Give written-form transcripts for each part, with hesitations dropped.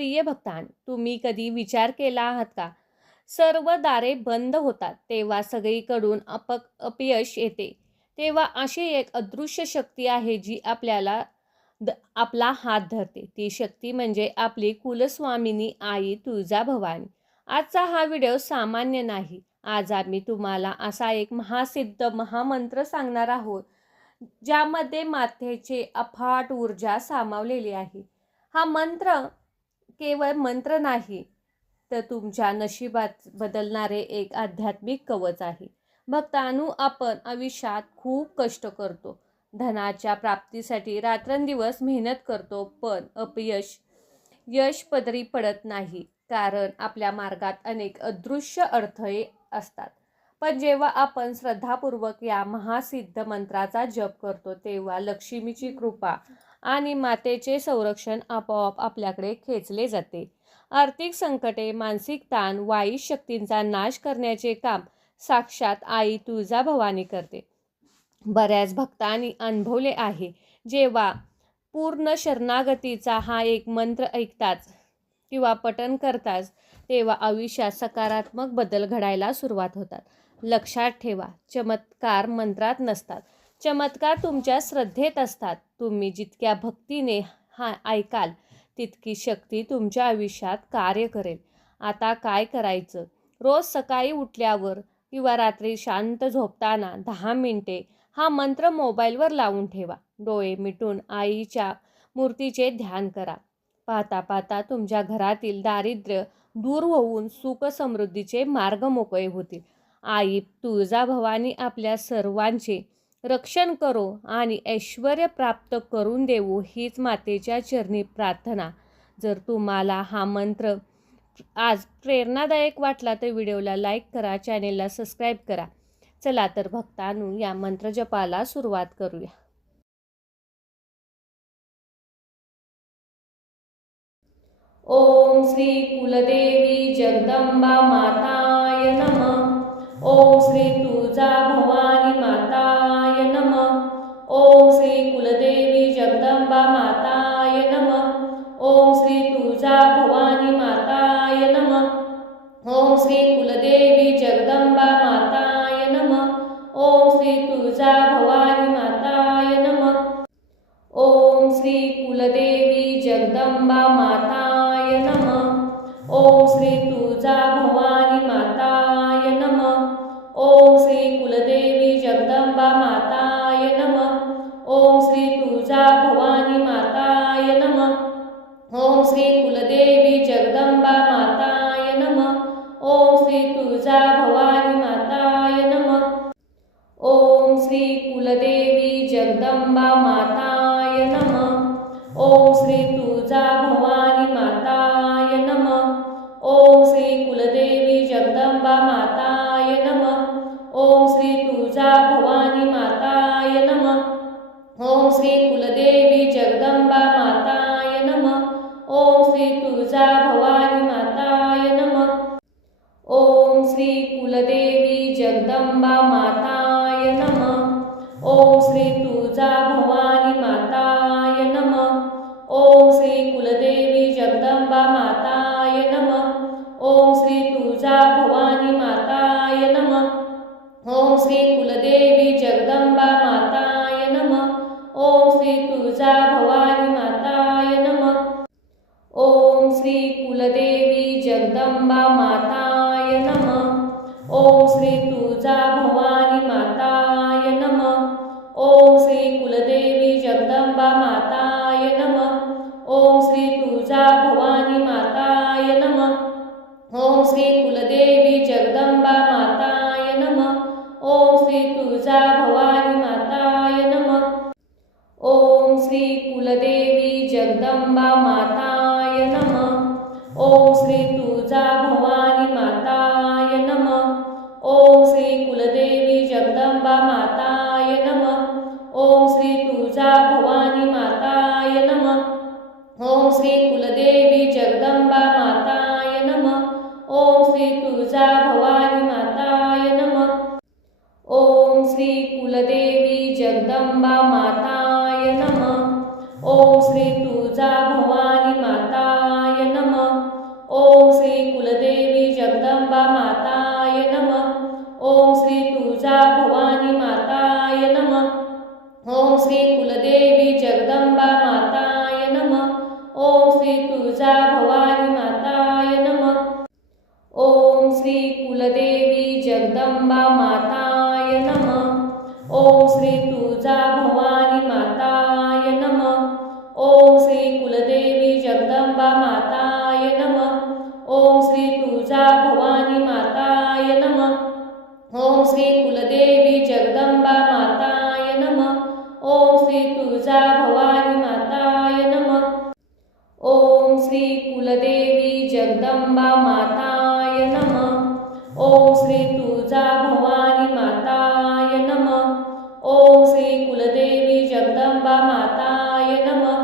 प्रिय भक्तांनो, तुम्ही कधी विचार केला आहात का? सर्व दारे बंद होतात, तेव्हा सगळीकडून अपयश येते. तेव्हा अशी एक अदृश्य शक्ती आहे जी आपला हात धरते. ती शक्ती म्हणजे आपली कुलस्वामिनी आई तुळजाभवानी. आजचा हा व्हिडिओ सामान्य नाही. आज आम्ही तुम्हाला असा एक महासिद्ध महामंत्र सांगणार आहोत, ज्यामध्ये मातेची अफाट ऊर्जा सामावलेली आहे. हा मंत्र केवळ मंत्र नाही, तर तुमच्या नशिबात बदलणारे एक आध्यात्मिक कवच आहे. भक्तांनो, आपण आयुष्यात खूप कष्ट करतो, धनाच्या प्राप्तीसाठी रात्रंदिवस मेहनत करतो, पण यश पदरी पडत नाही, कारण आपल्या मार्गात अनेक अदृश्य अडथळे असतात. पण जेव्हा आपण श्रद्धापूर्वक या महासिद्ध मंत्राचा जप करतो, तेव्हा लक्ष्मीची कृपा आणि मातेचे संरक्षण आपोआप आपल्याकडे खेचले जाते. आर्थिक संकटे, मानसिक ताण, वाईट शक्तींचा नाश करण्याचे काम साक्षात आई तुळजाभवानी करते. बऱ्याच भक्तांनी अनुभवले आहे, जेव्हा पूर्ण शरणागतीचा हा एक मंत्र ऐकताच किंवा पठण करताच, तेव्हा आयुष्यात सकारात्मक बदल घडायला सुरुवात होतात. लक्षात ठेवा, चमत्कार मंत्रात नसतात, चमत्कार तुमच्या श्रद्धेत असतात. तुम्ही जितक्या भक्तीने हा ऐकाल, तितकी शक्ती तुमच्या आयुष्यात कार्य करेल. आता काय करायचं? रोज सकाळी उठल्यावर किंवा रात्री शांत झोपताना 10 मिनिटे हा मंत्र मोबाईलवर लावून ठेवा. डोळे मिटून आईच्या मूर्तीचे ध्यान करा. पाहता पाहता तुमच्या घरातील दारिद्र्य दूर होऊन सुख समृद्धीचे मार्ग मोकळे होतील. आई तुळजाभवानी आपल्या सर्वांचे रक्षण करो आणि ऐश्वर्य प्राप्त करून देवो, हीच मातेच्या चरणी प्रार्थना. जर तुम्हाला हा मंत्र आज प्रेरणादायक वाटला तर व्हिडिओला लाईक करा, चॅनेलला सबस्क्राईब करा. चला तर भक्तांनो, या मंत्रजपाला सुरुवात करूया. ओम श्री कुलदेवी जगदंबा माताय नमः. ओम श्री तुळजाभवानी माताय नमः. ओम श्री कुलदेवी जगदंबा माताय नमः. ओम श्री तुळजाभवानी माताय नमः. ओम श्री कुलदेवी जगदंबा माताय नमः. ओम श्री तुळजाभवानी माताय नमः. ओम श्री कुलदेवी जगदंबा माताय नमः. ओम श्री तुळजाभवानी माताय नमः. ओम श्री कुलदेवी जगदंबा माताय नमः. ओम श्री तुळजाभवानी माताय नमः. ओम श्री कुलदेवी जगदंबा माताय नमः. ओम श्री तुळजाभवानी माताय नमः. ओम श्री कुलदेवी जगदंबा माताय नमः. ओम श्री तुळजाभवानी माताय नमः. ओम श्री कुलदेवी जगदंबा माताय नमः. ओम श्री तुळजाभवानी माताय नमः. ओम श्री कुलदेवी जगदंबा माताय नमः. ओम श्री तुळजाभवानी माताय नमः. ओम श्री कुलदेवी जगदंबा माताय नमः. ओम श्री तुळजाभवानी माताय नमः. ओम श्री कुलदेवी जगदंबा माताय नमः. ओम श्री तुळजाभवानी माताय नमः. ओम श्री कुलदेवी जगदंबा माताय नमः. ओम श्री तुळजाभवानी माताय नमः. ओम श्री कुलदेवी जगदंबा माताय नमः. ओम श्री तुळजाभवानी माताय नमः. ओम श्री कुलदेवी जगदंबा माताय नमः. ओम श्री तुळजाभवानी माताय नमः. ओम श्री कुलदेवी जगदंबा माताय नमः. ओम श्री तुळजाभवानी माताय नमः. ओम श्री कुलदेवी जगदंबा माताय नमः. ओम श्री तुळजाभवानी माताय नमः. ओम श्री कुलदेवी जगदंबा माताय नमः. ओम श्री तुळजाभवानी माताय नमः. ओम श्री कुलदेवी जगदंबा माताय नमः. ओम श्री तुळजाभवानी माताय नमः. ओम श्री कुलदेवी जगदंबा माताय नमः. ओम श्री तुळजाभवानी माताय नमः. कुलदेवी जगदंबा माताय नमः. ओम श्री तुळजा भवानी माताय नमः. ओम श्री कुलदेवी जगदंबा माताय नमः. ओम श्री तुळजा भवानी माताय नमः. ओम श्री कुलदेवी जगदंबा माताय नमः. ओम श्री तुळजा भवानी माताय नमः. ओम श्री कुलदेवी जगदंबा माताय नमः. ओम श्री तुळजा भवानी माताय नमः. ओम श्री कुलदेवी जगदंबा माताय नमः. ओम श्री तुळजा भवानी माताय नमः. ओम श्री कुलदेवी जगदंबा माताय नमः.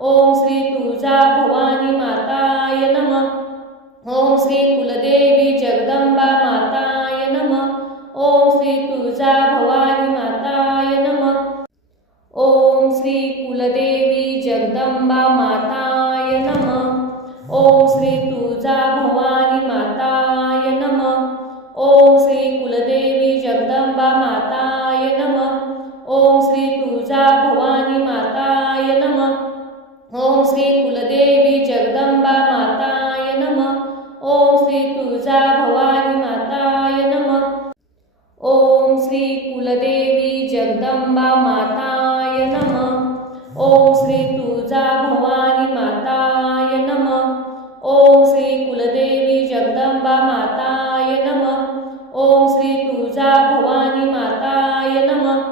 ओम श्री तुळजा भवानी माताय नमः. ओम श्री कुलदेवी जगदंबा माताय नमः. ओम श्री तुळजा भवानी माताय नमः. ओम श्री कुलदेवी जगदंबा माताय नमः. ओम श्री तुळजा भवानी माताय नमः. ओम श्री कुलदेवी जगदंबा माताय नमः. ओम श्री तुळजा भवानी माताय नमः. ओम श्री कुलदेवी जगदंबा माताय नमः. ओम श्री तुळजा भवानी माताय नमः. ओम श्री कुलदेवी जगदंबा माताय नमः. ओम श्री तुळजा भवानी माताय नमः. ओम श्री कुलदेवी जगदंबा माताय नमः. ओम श्री तुळजा भवानी माताय नमः.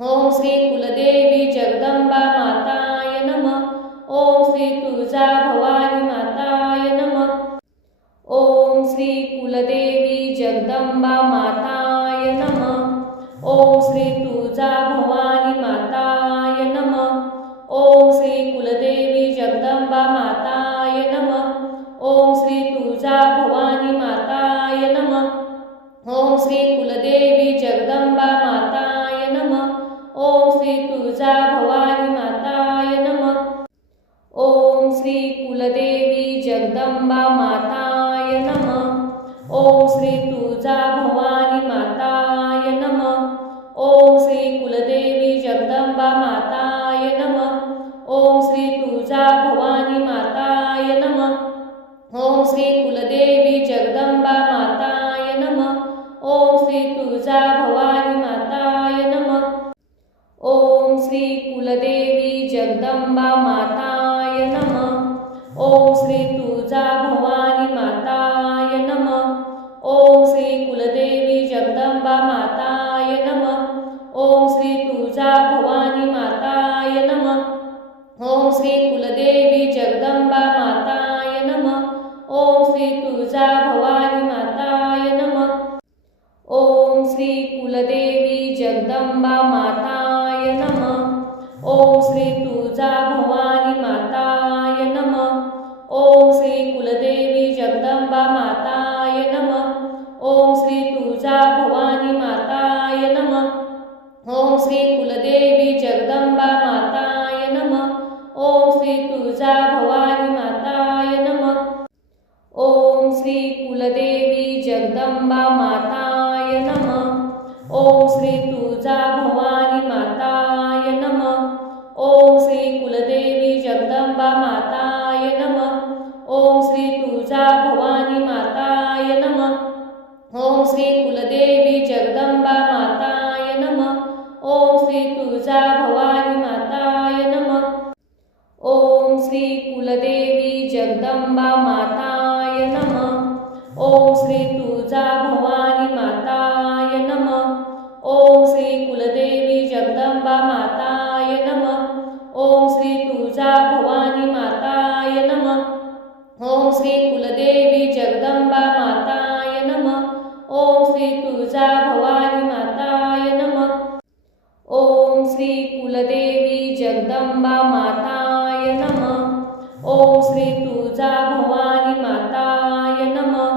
ओम श्री कुलदेवी जगदंबा माताय नमः. ओम श्री तुळजा भवानी माताय नमः. ओम श्री कुलदेवी जगदंबा माताय नमः. ओम श्री तुळजा भवानी माताय नमः. ओम श्री कुलदेवी जगदंबा माताय नमः. ओम श्री तुळजा भवानी माताय नमः. ओम श्री कुलदेवी जगदंबा माताय नमः. ओम श्री तुळजा भवानी माताय नमः. ओम श्री कुलदेवी जगदंबा माताय नमः. ओम श्री तुळजा भवानी माताय नमः. ओम श्री कुलदेवी जगदंबा माताय नमः. ओम श्री तुळजा भवानी माताय नमः. ओम श्री कुलदेवी जगदंबा माताय नमः. ओम श्री तुळजा भवानी माताय नमः. ओम श्री कुलदेवी जगदंबा माताय नमः. ओम श्री तुळजा भवानी माताय नमः. ओम श्री कुलदेवी जगदंबा माताय नमः. ओम श्री तुळजा भवानी माताय नमः. ओम श्री कुलदेवी जगदंबा माताय नमः. ओम श्री तुळजा भवानी माताय नमः. ओम श्री कुलदेवी जगदंबा माताय नमः. ओम श्री तुळजा भवानी माताय नमः. ओम श्री कुलदेवी जगदंबा माताय नमः. ओम श्री तुळजा भवानी माताय नमः. ओम श्री कुलदेवी जगदंबा माताय नमः. ओम श्री तुळजा भवानी माताय नमः. ओम श्री कुलदेवी जगदंबा माताय नमः. ओम श्री तुळजा भवानी माताय नमः. ओम श्री कुलदेवी जगदंबा माताय नमः. ओम श्री तुळजा भवानी माताय नमः. ओम श्री कुलदेवी जगदंबा माताय नमः. ओम श्री तुळजा भवानी माताय नमः. ओम श्री कुलदेवी जगदंबा माताय नमः. ओम श्री तुळजा भवानी माताय नमः. ओम श्री कुलदेवी जगदंबा माताय नमः. ओम श्री तुळजा भवानी माताय नमः. ओम श्री कुलदेवी जगदंबा माताय नमः. ओम श्री तुळजा भवानी माताय नमः. ओम श्री कुलदेवी जगदंबा माताय नमः. ओम श्री तुळजा भवानी माताय नमः.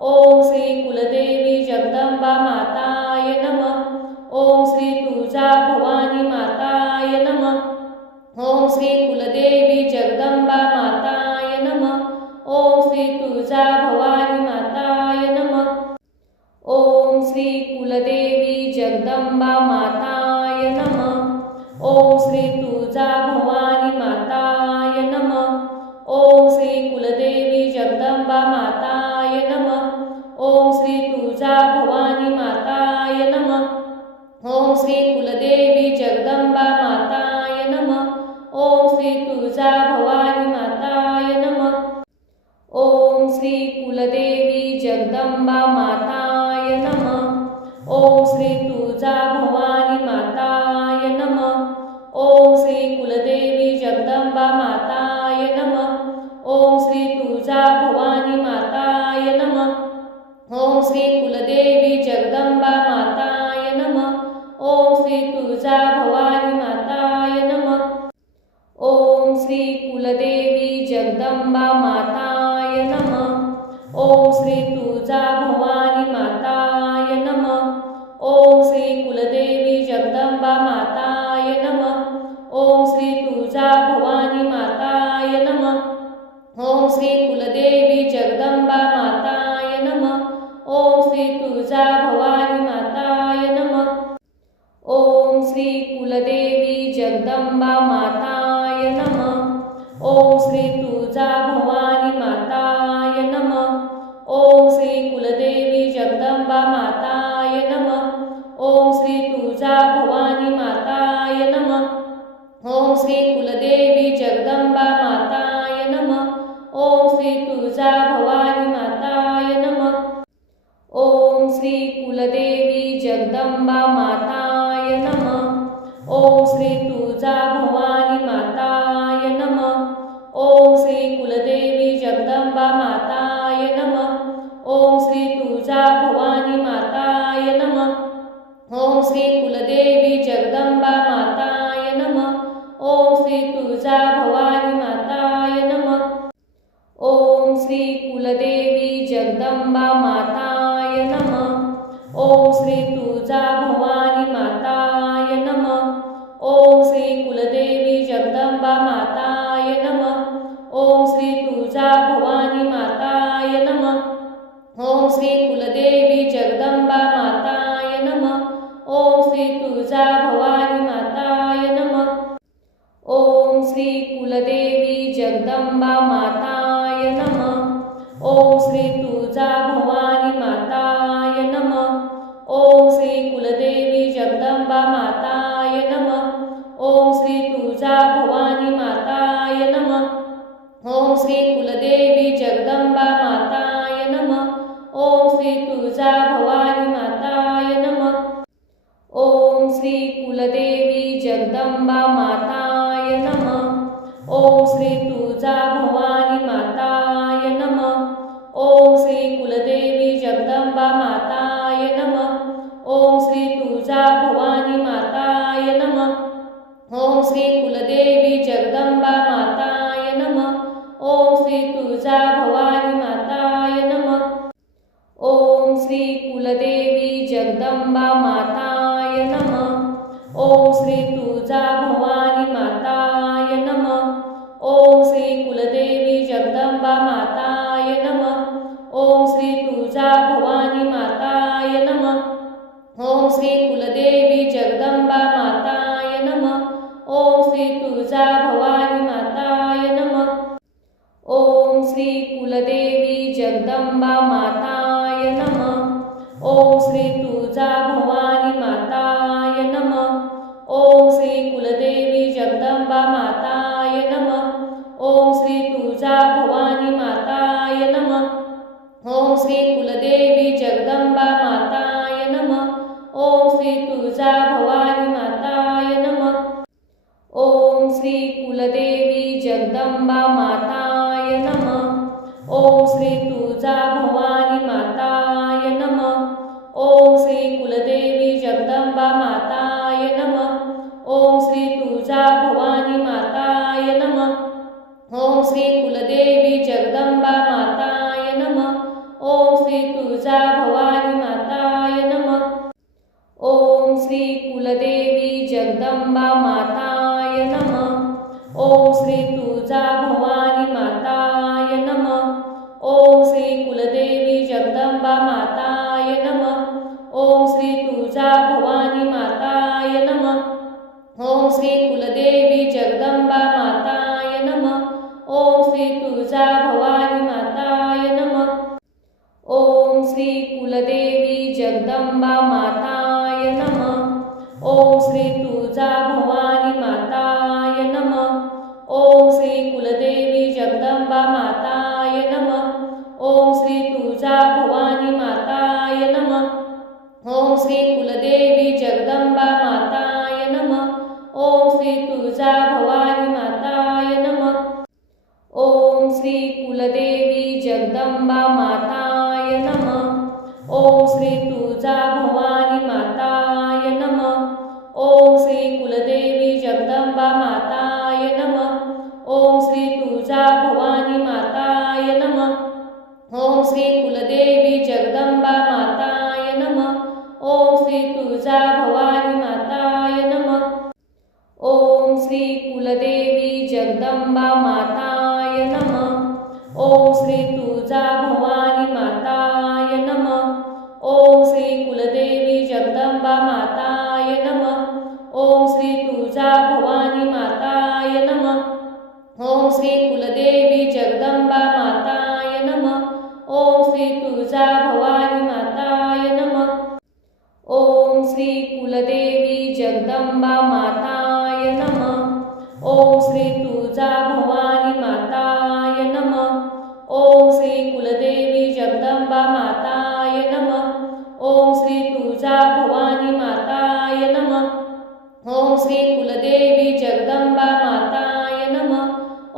ओम श्री कुलदेवी जगदंबा माताय नमः. ओम श्री तुळजा भवानी माताय नमः. ओम श्री कुलदेवी जगदंबा माताय नमः. ओम श्री तुळजा भवानी माताय नमः. ओम श्री कुलदेवी जगदंबा माताय नमः. ओम श्री तुळजा भवानी माताय नमः. ओम श्री कुलदेवी जगदंबा माताय नमः. ओम श्री तुळजा भवानी माताय नमः. ओम श्री कुलदेवी जगदंबा माताय नमः. ओम श्री तुळजा भवानी माताय नमः. ओम श्री कुलदेवी जगदंबा माताय नमः. ओम श्री तुळजा भवानी माताय नमः. ओम श्री कुलदेवी जगदंबा माताय नमः. ओम श्री तुळजा भवानी माताय नमः. ओम श्री कुलदेवी जगदंबा माताय नमः. ओम श्री तुळजा भवानी माताय नमः. ओम श्री कुलदेवी जगदंबा माताय नमः. ओम श्री तुळजा भवानी माताय नमः. ओम श्री कुलदेवी जगदंबा माताय नमः. ओम श्री तुळजा भवानी माताय नमः. ओम श्री कुलदेवी जगदंबा माताय नमः. ओम श्री तुळजा भवानी माताय नमः. ओम श्री कुलदेवी जगदंबा माताय नमः. ओम श्री तुळजा भवानी माताय नमः. ओम श्री कुलदेवी जगदंबा माताय नमः. ओम श्री तुळजा भवानी माताय नमः. ओम श्री कुलदेवी जगदंबा माताय नमः. ओम श्री तुळजा भवानी माताय नमः. ओम श्री कुलदेवी जगदंबा माताय नमः. ओम श्री तुळजा भवानी माताय नमः. ओम श्री कुलदेवी जगदंबा माताय नमः. ओम श्री तुळजा भवानी माताय नमः. ओम श्री कुलदेवी जगदंबा माताय नमः. ओम श्री तुळजा भवानी माताय नमः. ओम श्री कुलदेवी जगदंबा माताय नमः. ओम श्री तुळजा भवानी माताय नमः. ओम श्री कुलदेवी जगदंबा माताय नमः. ओम श्री तुळजा भवानी माताय नमः. ओम श्री कुलदेवी जगदंबा माताय नमः. ओम श्री तुळजा भवानी माताय नमः. ओम श्री कुलदेवी जगदंबा माताय नमः. ओम श्री तुळजा भवानी माताय नमः. ओम श्री कुलदेवी जगदंबा माताय नमः. ओम श्री तुळजा भवानी माताय नमः. ओम श्री कुलदेवी जगदंबा माताय नमः. ओम श्री तुळजा भवानी माताय नमः. ओम श्री कुलदेवी जगदंबा माताय नमः. ओम श्री तुळजा भवानी माताय नमः. ओम श्री कुलदेवी जगदंबा माताय नमः. ओम श्री तुळजा भवानी माताय नमः. ओम श्री कुलदेवी जगदंबा माताय नमः. ओम श्री तुळजा भवानी माताय नमः. ओम श्री कुलदेवी जगदंबा माताय नमः. ओम श्री तुळजा भवानी माताय नमः. ओम श्री कुलदेवी जगदंबा माताय नमः. ओम श्री तुळजा भवानी माताय नमः. ओम श्री कुलदेवी जगदंबा माताय नमः. ओम श्री तुळजा भवानी माताय नमः. ओम श्री कुलदेवी जगदंबा माताय नमः. ओम श्री तुळजा भवानी माताय नमः. ओम श्री कुलदेवी जगदंबा माताय नमः. ओम श्री तुळजा भवानी माताय नमः. ओम श्री कुलदेवी जगदंबा माताय नमः. ओम श्री तुळजा भवानी माताय नमः. ओम श्री कुलदेवी जगदंबा माताय नमः. ओम श्री तुळजा भवानी माताय नमः. ओम श्री कुलदेवी जगदंबा माताय नमः. ओम श्री तुळजा भवानी माताय नमः. ओम श्री कुलदेवी जगदंबा माताय नमः. ओम श्री तुळजा भवानी माताय नमः. ओम श्री कुलदेवी जगदंबा माताय नमः. ओम श्री तुळजा भवानी माताय नमः. ओम श्री कुलदेवी जगदंबा माताय नमः. ओम श्री तुळजा भवानी माताय नमः. ओम श्री माताय नमः। ओम श्री कुलदेवी जगदंबा माताय नमः। ओम श्री तुळजा भवानी माताय नमः। ओम श्री कुलदेवी जगदंबा माताय नमः। ओम श्री तुळजा भवानी माताय नमः। ओम श्री कुलदेवी जगदंबा माताय नमः। ओम श्री तुळजा भवानी माताय नमः। ओम श्री कुलदेवी जगदंबा माताय नमः। ओम श्री तुळजा भवानी माताय नमः। ओम श्री कुलदेवी जगदंबा माताय नमः। ओम श्री तुळजा भवानी माताय नमः। ओम श्री कुलदेवी जगदंबा माताय नमः। ओम श्री तुळजा भवानी माताय नमः। ओम श्री कुलदेवी जगदंबा माताय नमः। ओम श्री तुळजा भवानी माताय नमः। ओम श्री कुलदेवी जगदंबा माताय नमः। ओम श्री तुळजा भवानी माताय नमः। ओम श्री कुलदेवी जगदंबा माताय नमः। ओम श्री तुळजा भवानी माताय नमः। ओम श्री कुलदेवी जगदंबा माताय नमः। ओम श्री तुळजा भवानी माताय नमः। ओम श्री कुलदेवी जगदंबा माताय नमः।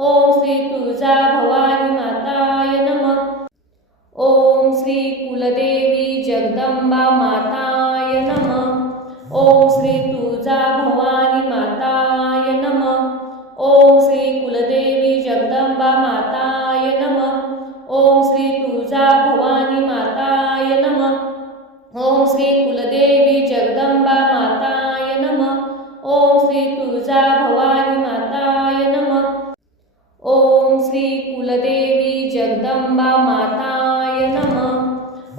ओम श्री तुळजा भवानी माताय नमः। ओम श्री कुलदेवी जगदंबा माताय नमः। ओम श्री तुळजा भवानी माताय नमः। ओम श्री कुलदेवी जगदंबा माताय नमः। ओम श्री तुळजा भवानी माताय नमः। ओम श्री कुलदेवी जगदंबा माताय नमः। ओम श्री तुळजा भवानी माताय नमः। ओम श्री कुलदेवी जगदंबा माताय नमः।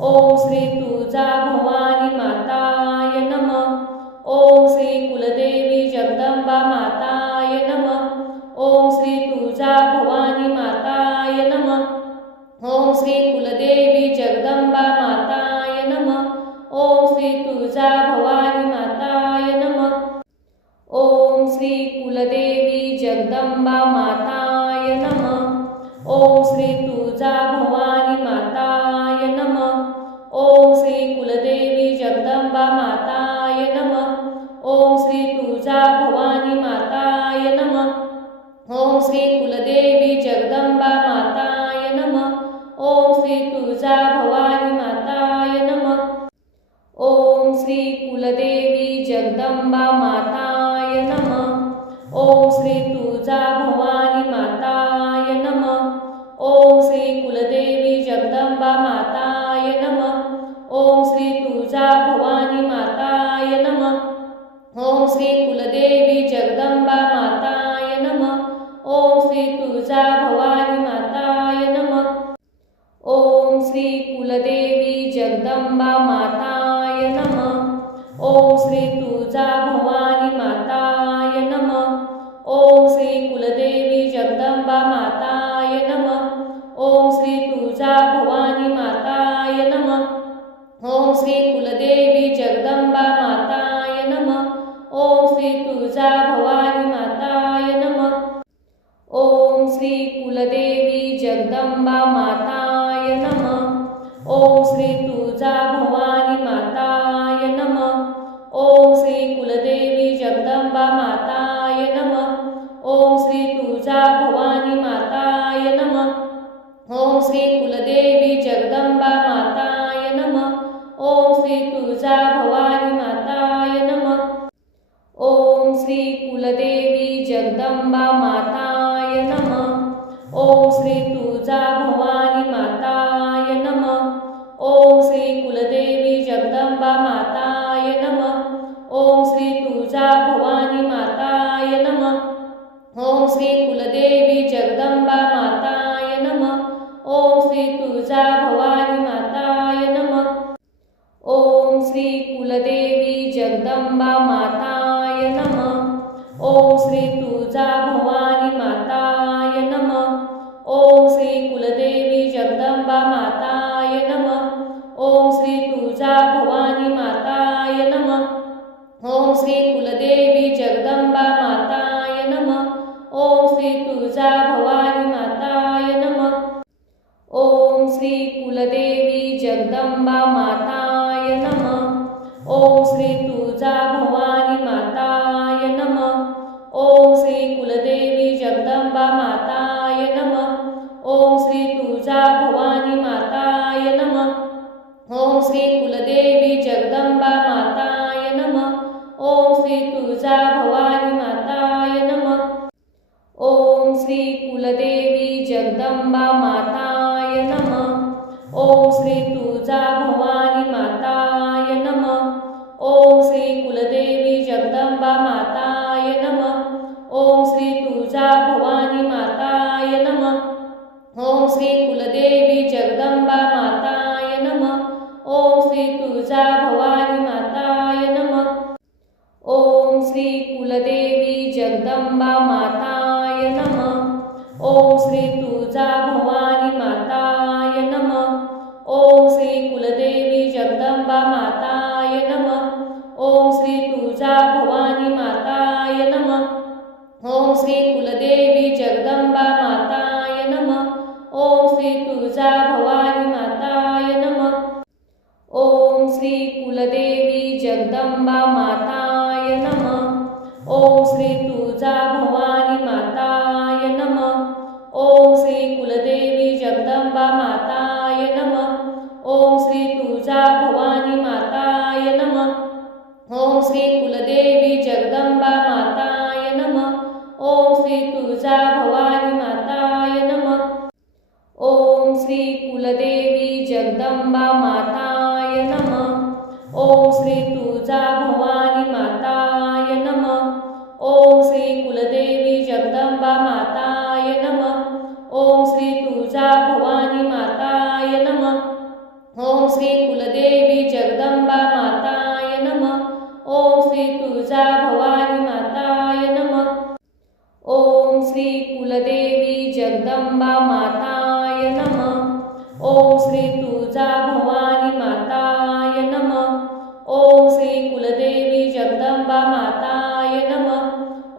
ओम श्री तुळजा भवानी माताय नमः। ओम श्री कुलदेवी जगदंबा माताय नमः। ओम श्री तुळजा भवानी माताय नमः। ओम श्री कुलदेवी जगदंबा माताय नमः। ओम श्री तुळजा भवानी माताय नमः। ओम श्री कुलदेवी जगदंबा माताय नमः। ओम श्री तुळजा भवानी माताय नमः। ओम श्री कुलदेवी जगदंबा माताय नमः। ओम श्री तुळजा भवानी माताय नमः। ओम श्री कुलदेवी जगदंबा माताय नमः। ओम श्री तुळजा भवानी माताय नमः। ओम श्री कुलदेवी जगदंबा माताय नमः। ओम श्री तुळजा भवानी माताय नमः। ओम श्री कुलदेवी जगदंबा माताय नमः। ओम श्री तुळजा भवानी माताय नमः। ओम श्री कुलदेवी जगदंबा माताय नमः। ओम श्री तुळजा भवानी माताय नमः। ओम श्री कुलदेवी जगदंबा माताय नमः। ओम श्री तुळजा भवानी माताय नमः। ओम श्री कुलदेवी जगदंबा माताय नमः। ओम श्री तुळजा भवानी माताय नमः। ओम श्री कुलदेवी जगदंबा माताय नमः। ओम श्री तुळजा भवानी माताय नमः। ओम श्री कुलदेवी जगदंबा माताय नमः। ओम श्री तुळजा भवानी माताय नमः। ओम श्री कुलदेवी जगदंबा माताय नमः। ओम श्री तुळजा भवानी माताय नमः। ओम श्री कुलदेवी जगदंबा माताय नमः। ओम श्री तुळजा भवानी माताय नमः। ओम श्री कुलदेवी जगदंबा माताय नमः। ओम श्री तुळजा भवानी माताय नमः। ओम श्री कुलदेवी जगदंबा माताय नमः। ओम श्री तुळजा भवानी माताय नमः। ओम श्री कुलदेवी जगदंबा माताय नमः। ओम श्री तुळजा भवानी माताय नमः। ओम श्री कुलदेवी जगदंबा माताय नमः। ओम श्री तुळजा भवानी माताय नमः। ओम श्री कुलदेवी जगदंबा माताय नमः। ओम श्री तुळजा भवानी माताय नमः। ओम श्री कुलदेवी जगदंबा माताय नमः। श्री कुलदेवी जगदंबा माताय नमः। ओम श्री तुळजा भवानी माताय नमः। ओम श्री कुलदेवी जगदंबा माताय नमः। ओम श्री तुळजा भवानी माताय नमः। ओम श्री कुलदेवी जगदंबा माताय नमः। ओम श्री तुळजा भवानी माताय नमः। ओम श्री कुलदेवी जगदंबा माताय नमः। ओम श्री तुळजा भवानी माताय नमः। ओम श्री कुलदेवी जगदंबा माताय नमः। ओम श्री तुळजा भवानी माताय नमः। ओम श्री कुलदेवी जगदंबा माताय नमः। ओम श्री तुळजा भवानी माताय नमः। ओम श्री कुलदेवी जगदंबा माताय नमः। ओम श्री तुळजा भवानी माताय नमः। ओम श्री कुलदेवी जगदंबा माताय नमः। ओम श्री तुळजा भवानी माताय नमः। ओम श्री कुलदेवी जगदंबा माताय नमः। ओम श्री तुळजा भवानी माताय नमः। ओम श्री कुलदेवी जगदंबा माताय नमः। ओम श्री तुळजा भवानी माताय नमः। ओम श्री कुलदेवी जगदंबा माताय नमः। ओम श्री तुळजा भवानी माताय नमः। ओम श्री कुलदेवी जगदंबा माताय नमः। ओम श्री तुळजा भवानी माताय नमः। ओम श्री कुलदेवी जगदंबा माताय नमः। ओम श्री तुळजा भवानी माताय नमः। ओम श्री कुलदेवी जगदंबा माताय नमः।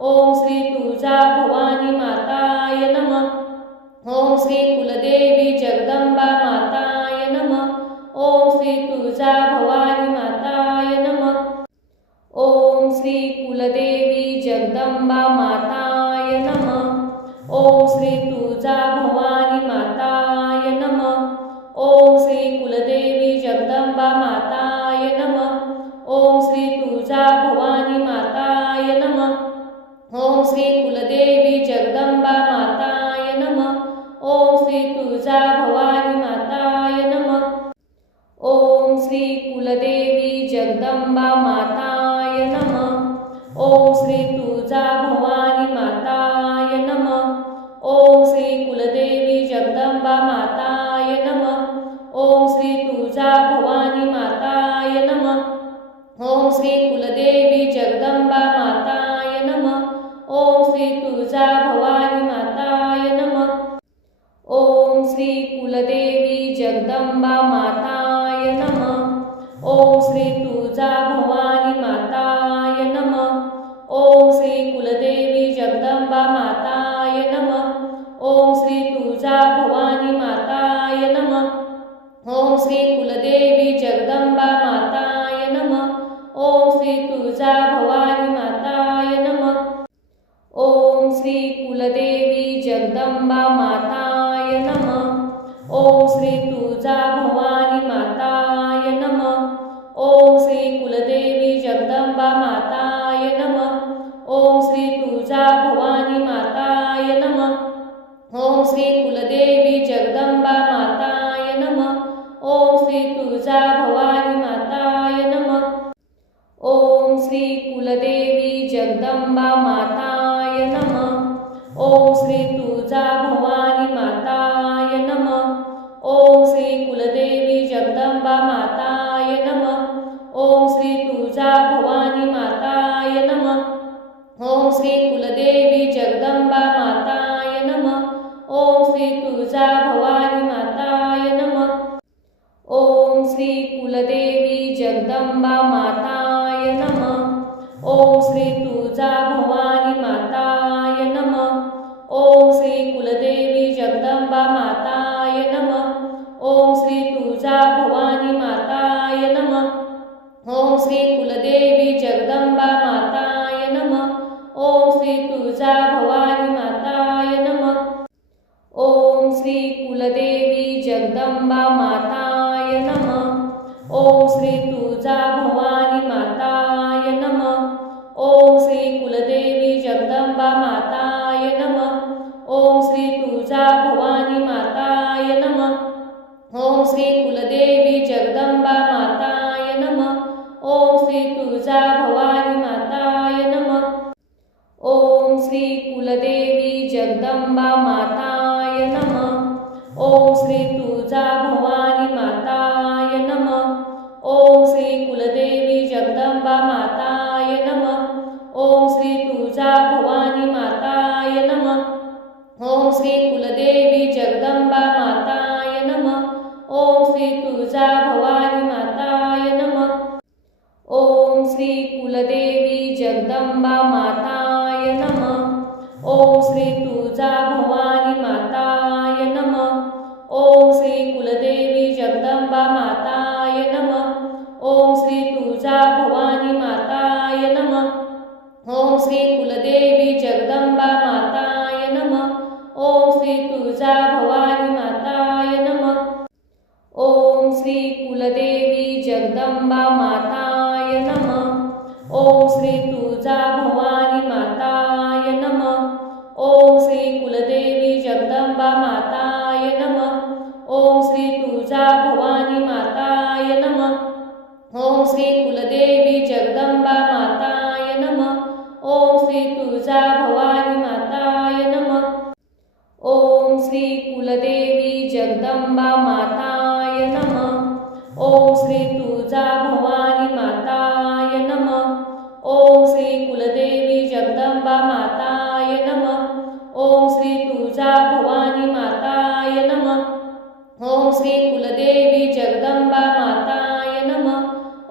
ओम श्री तुळजा भवानी माताय नमः। ओम श्री कुलदेवी जगदंबा माताय नमः। ओम श्री तुळजा भवानी माताय नमः। ओम श्री कुलदेवी जगदंबा माताय नमः। ओम श्री तुळजा भवानी माताय नमः। ओम श्री कुलदेवी जगदंबा माताय नमः। ओम श्री तुळजा भवानी माताय नमः। ओम श्री कुलदेवी जगदंबा माताय नमः। ओम श्री तुळजा भवानी माताय नमः। ओम श्री कुलदेवी जगदंबा माताय नमः। ओम श्री तुळजा भवानी माताय नमः। ओम श्री कुलदेवी जगदंबा माताय नमः। ओम श्री तुळजा भवानी माताय नमः। ओम श्री कुलदेवी जगदंबा माताय नमः। ओम श्री तुळजा भवानी माताय नमः। ओम श्री कुलदेवी जगदंबा माताय नमः। ओम श्री तुळजा भवानी माताय नमः। ओम श्री कुलदेवी जगदंबा माताय नमः। ओम श्री तुळजा भवानी माताय नमः। ओम श्री कुलदेवी जगदंबा माताय नमः। ओम श्री तुळजा भवानी माताय नमः। ओम श्री कुलदेवी जगदंबा माताय नमः। ओम श्री तुळजा भवानी माताय नमः। ओम श्री कुलदेवी जगदंबा माताय नमः। ओम श्री तुळजा भवानी माताय नमः। ओम श्री कुलदेवी जगदंबा माताय नमः। ओम श्री तुळजा भवानी माताय नमः। ओम श्री कुलदेवी जगदंबा माताय नमः। ओम श्री तुळजा भवानी माताय नमः। ओम श्री कुलदेवी जगदंबा माताय नमः। ओम श्री तुळजा भवानी माताय नमः। ओम श्री कुलदेवी जगदंबा माताय नमः। ओम श्री तुळजा भवानी माताय नमः। ओम श्री कुलदेवी जगदंबा माताय नमः। ओम श्री तुळजा भवानी माताय नमः। ओम श्री कुलदेवी जगदंबा माताय नमः। ओम श्री तुळजा भवानी माताय नमः। ओम श्री कुलदेवी जगदंबा माताय नमः। ओम श्री तुळजा भवानी माताय नमः। ओम श्री कुलदेवी जगदंबा माताय नमः। ओम श्री तुळजा भवानी माताय नमः। ओम श्री कुलदेवी जगदंबा माताय नमः। जगदंबा माताय नमः। ओम श्री तुळजा भवानी माताय नमः। ओम श्री कुलदेवी जगदंबा माताय नमः। ओम श्री तुळजा भवानी माताय नमः। ओम श्री कुलदेवी जगदंबा माताय नमः। ओम श्री तुळजा भवानी माताय नमः। ओम श्री कुलदेवी जगदंबा माताय नमः। ओम श्री तुळजा भवानी माताय नमः। ओम श्री कुलदेवी जगदंबा माताय नमः। ओम श्री तुळजा भवानी माताय नमः। ओम श्री कुलदेवी जगदंबा माताय नमः। ओम श्री तुळजा भवानी माताय नमः। ओम श्री कुलदेवी जगदंबा माताय नमः। ओम श्री तुळजा भवानी माताय नमः। ओम श्री कुलदेवी जगदंबा माताय नमः। ओम श्री तुळजा भवानी माताय नमः। ओम श्री कुलदेवी जगदंबा माताय नमः। ओम श्री तुळजा भवानी माताय नमः। ओम श्री कुलदेवी जगदंबा माताय नमः। ओम श्री तुळजा भवानी माताय नमः। ओम श्री कुलदेवी जगदंबा माताय नमः। ओम श्री तुळजा भवानी माताय नमः। ओम श्री कुलदेवी जगदंबा माताय नमः।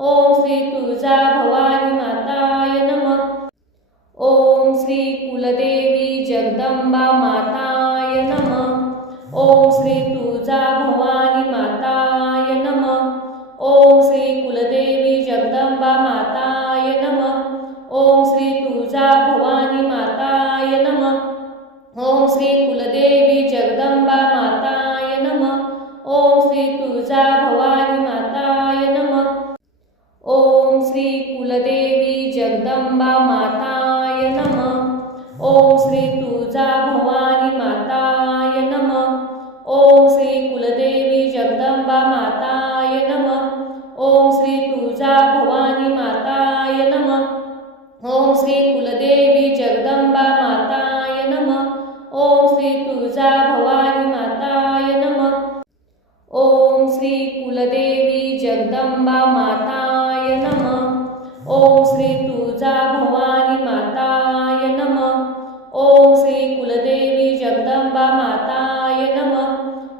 ओम श्री तुळजा भवानी माताय नमः। ओम श्री कुलदेवी जगदंबा माताय नमः। ओम श्री तुळजा भवानी माताय नमः। ओम श्री कुलदेवी जगदंबा माताय नमः। ओम श्री तुळजा भवानी माताय नमः। ओम श्री कुलदेवी जगदंबा माताय नमः। ओम श्री तुळजा भवानी माताय नमः। ओम श्री कुलदेवी जगदंबा माताय नमः। ओम श्री तुळजा भवानी माताय नमः। ओम श्री कुलदेवी जगदंबा माताय नमः। ओम श्री तुळजा भवानी माताय नमः। ओम श्री कुलदेवी जगदंबा माताय नमः। ओम श्री तुळजा भवानी माताय नमः। ओम श्री कुलदेवी जगदंबा माताय नमः। ओम श्री तुळजा भवानी माताय नमः। ओम श्री कुलदेवी जगदंबा माताय नमः।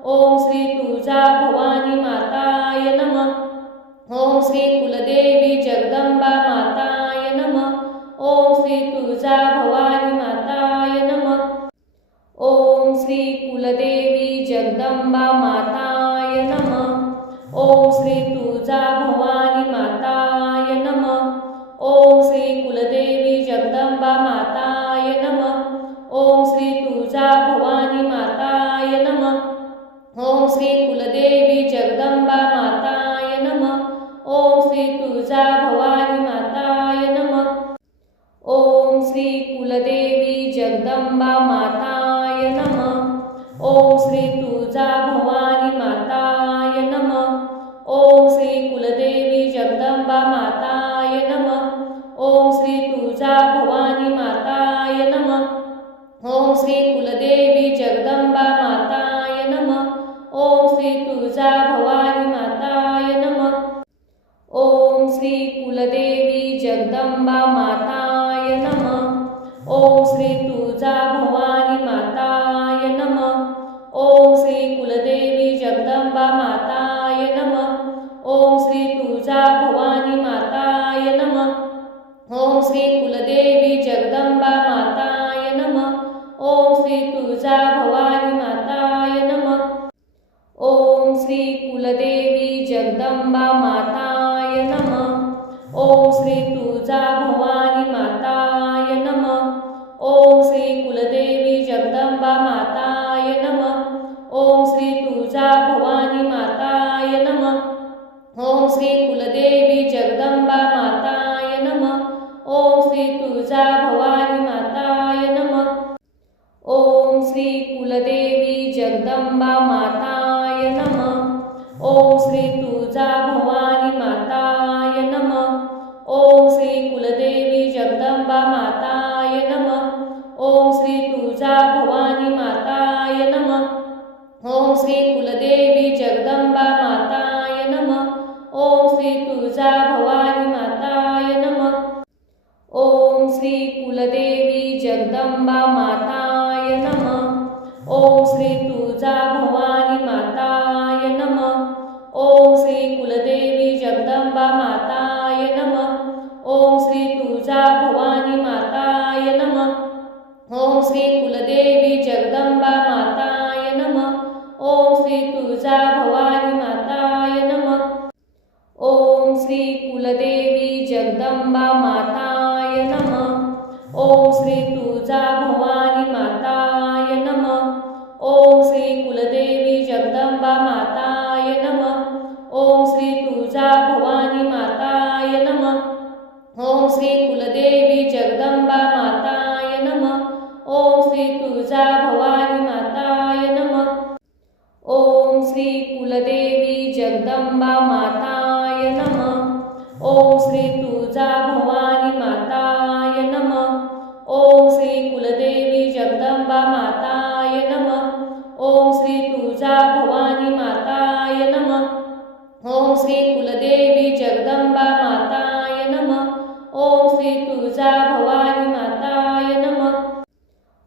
ओम श्री तुळजा भवानी माताय नमः। ओम श्री कुलदेवी जगदंबा माताय नमः। ओम श्री तुळजा भवानी माताय नमः। ओम श्री कुलदेवी जगदंबा माताय नमः। ओम श्री तुळजा भवानी माताय नमः। ओम श्री कुलदेवी जगदंबा माताय नमः। ओम श्री तुळजा भवानी माताय नमः। ओम श्री कुलदेवी जगदंबा माताय नमः। ओम श्री तुळजा भवानी माताय नमः। ओम श्री कुलदेवी जगदंबा माताय नमः। ओम श्री तुळजा भवानी माताय नमः। ओम श्री कुलदेवी जगदंबा माताय नमः। ओम श्री तुळजा भवानी माताय नमः। ओम श्री कुलदेवी जगदंबा माताय नमः। ओम श्री तुळजा भवानी माताय नमः। ओम श्री कुलदेवी जगदंबा माताय नमः। ओम श्री तुळजा भवानी माताय नमः। ओम श्री कुलदेवी जगदंबा माताय नमः। ओम श्री तुळजा भवानी माताय नमः। ओम श्री कुलदेवी जगदंबा माताय नमः। ओम श्री तुळजा भवानी माताय नमः। ओम श्री कुलदेवी जगदंबा माताय नमः। ओम श्री तुळजा भवानी माताय नमः। ओम श्री कुलदेवी जगदंबा माताय नमः। ओम श्री तुळजा भवानी माताय नमः। ओम श्री कुलदेवी जगदंबा माताय नमः। ओम श्री तुळजा भवानी माताय नमः। ओम श्री कुलदेवी जगदंबा माताय नमः। ओम श्री तुळजा भवानी माताय नमः। ओम श्री कुलदेवी जगदंबा माताय नमः। ओम श्री तुळजा तुळजा भवानी माताय नमः। ओम श्री कुलदेवी जगदंबा माताय नमः। ओम श्री तुळजा भवानी माताय नमः। ओम श्री कुलदेवी जगदंबा माताय नमः। ओम श्री तुळजा भवानी माताय नमः। ओम श्री कुलदेवी जगदंबा माताय नमः। ओम श्री तुळजा भवानी माताय नमः। ओम श्री कुलदेवी जगदंबा माताय नमः। ओम श्री तुळजा भवानी माताय नमः। ओम श्री कुलदेवी जगदंबा माताय नमः। ओम श्री तुळजा भवानी माताय नमः। ओम श्री कुलदेवी जगदंबा माताय नमः। ओम श्री तुळजा भवानी माताय नमः। ओम श्री कुलदेवी जगदंबा माताय नमः। ओम श्री तुळजा भवानी माताय नमः। ओम श्री कुलदेवी जगदंबा माताय नमः। ओम श्री तुळजा भवानी माताय नमः। ओम श्री कुलदेवी जगदंबा माताय नमः। ओम श्री तुळजा भवानी माताय नमः। ओम श्री कुलदेवी जगदंबा माताय नमः। ओम श्री तुळजा भवानी माताय नमः।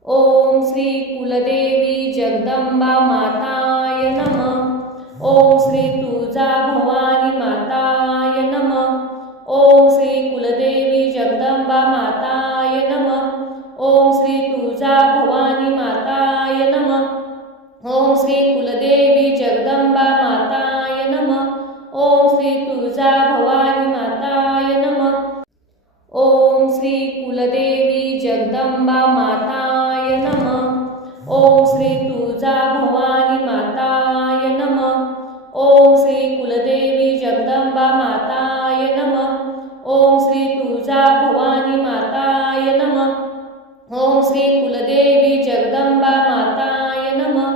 ओम श्री कुलदेवी जगदंबा माताय नमः। ओम श्री तुळजा भवानी माताय नमः। ओम श्री कुलदेवी जगदंबा माताय नमः। ओम श्री तुळजा भवानी माताय नमः। ओम श्री कुलदेवी जगदंबा माताय नमः। ओम श्री तुळजा भवानी माताय नमः। ओम श्री कुलदेवी जगदंबा माताय नमः। ओम श्री तुळजा भवानी माताय नमः। ओम श्री कुलदेवी जगदंबा माताय नमः। ओम श्री तुळजा भवानी माताय नमः। ओम श्री कुलदेवी जगदंबा माताय नमः।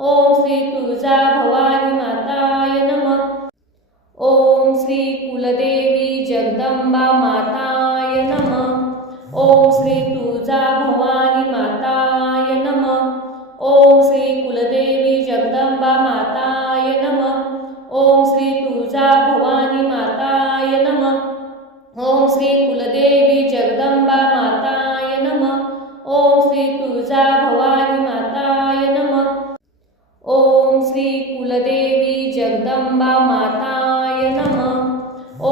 ओम श्री तुळजा भवानी माताय नमः। ओम श्री कुलदेवी जगदंबा माताय नमः। ओम श्री तुळजा भवानी माताय नमः। ओम श्री कुलदेवी जगदंबा माताय नमः। ओम श्री तुळजा भवानी माताय नमः। ओम श्री कुलदेवी जगदंबा माताय नमः। ओम श्री तुळजा भवानी माताय नमः। ओम श्री कुलदेवी जगदंबा माताय नमः।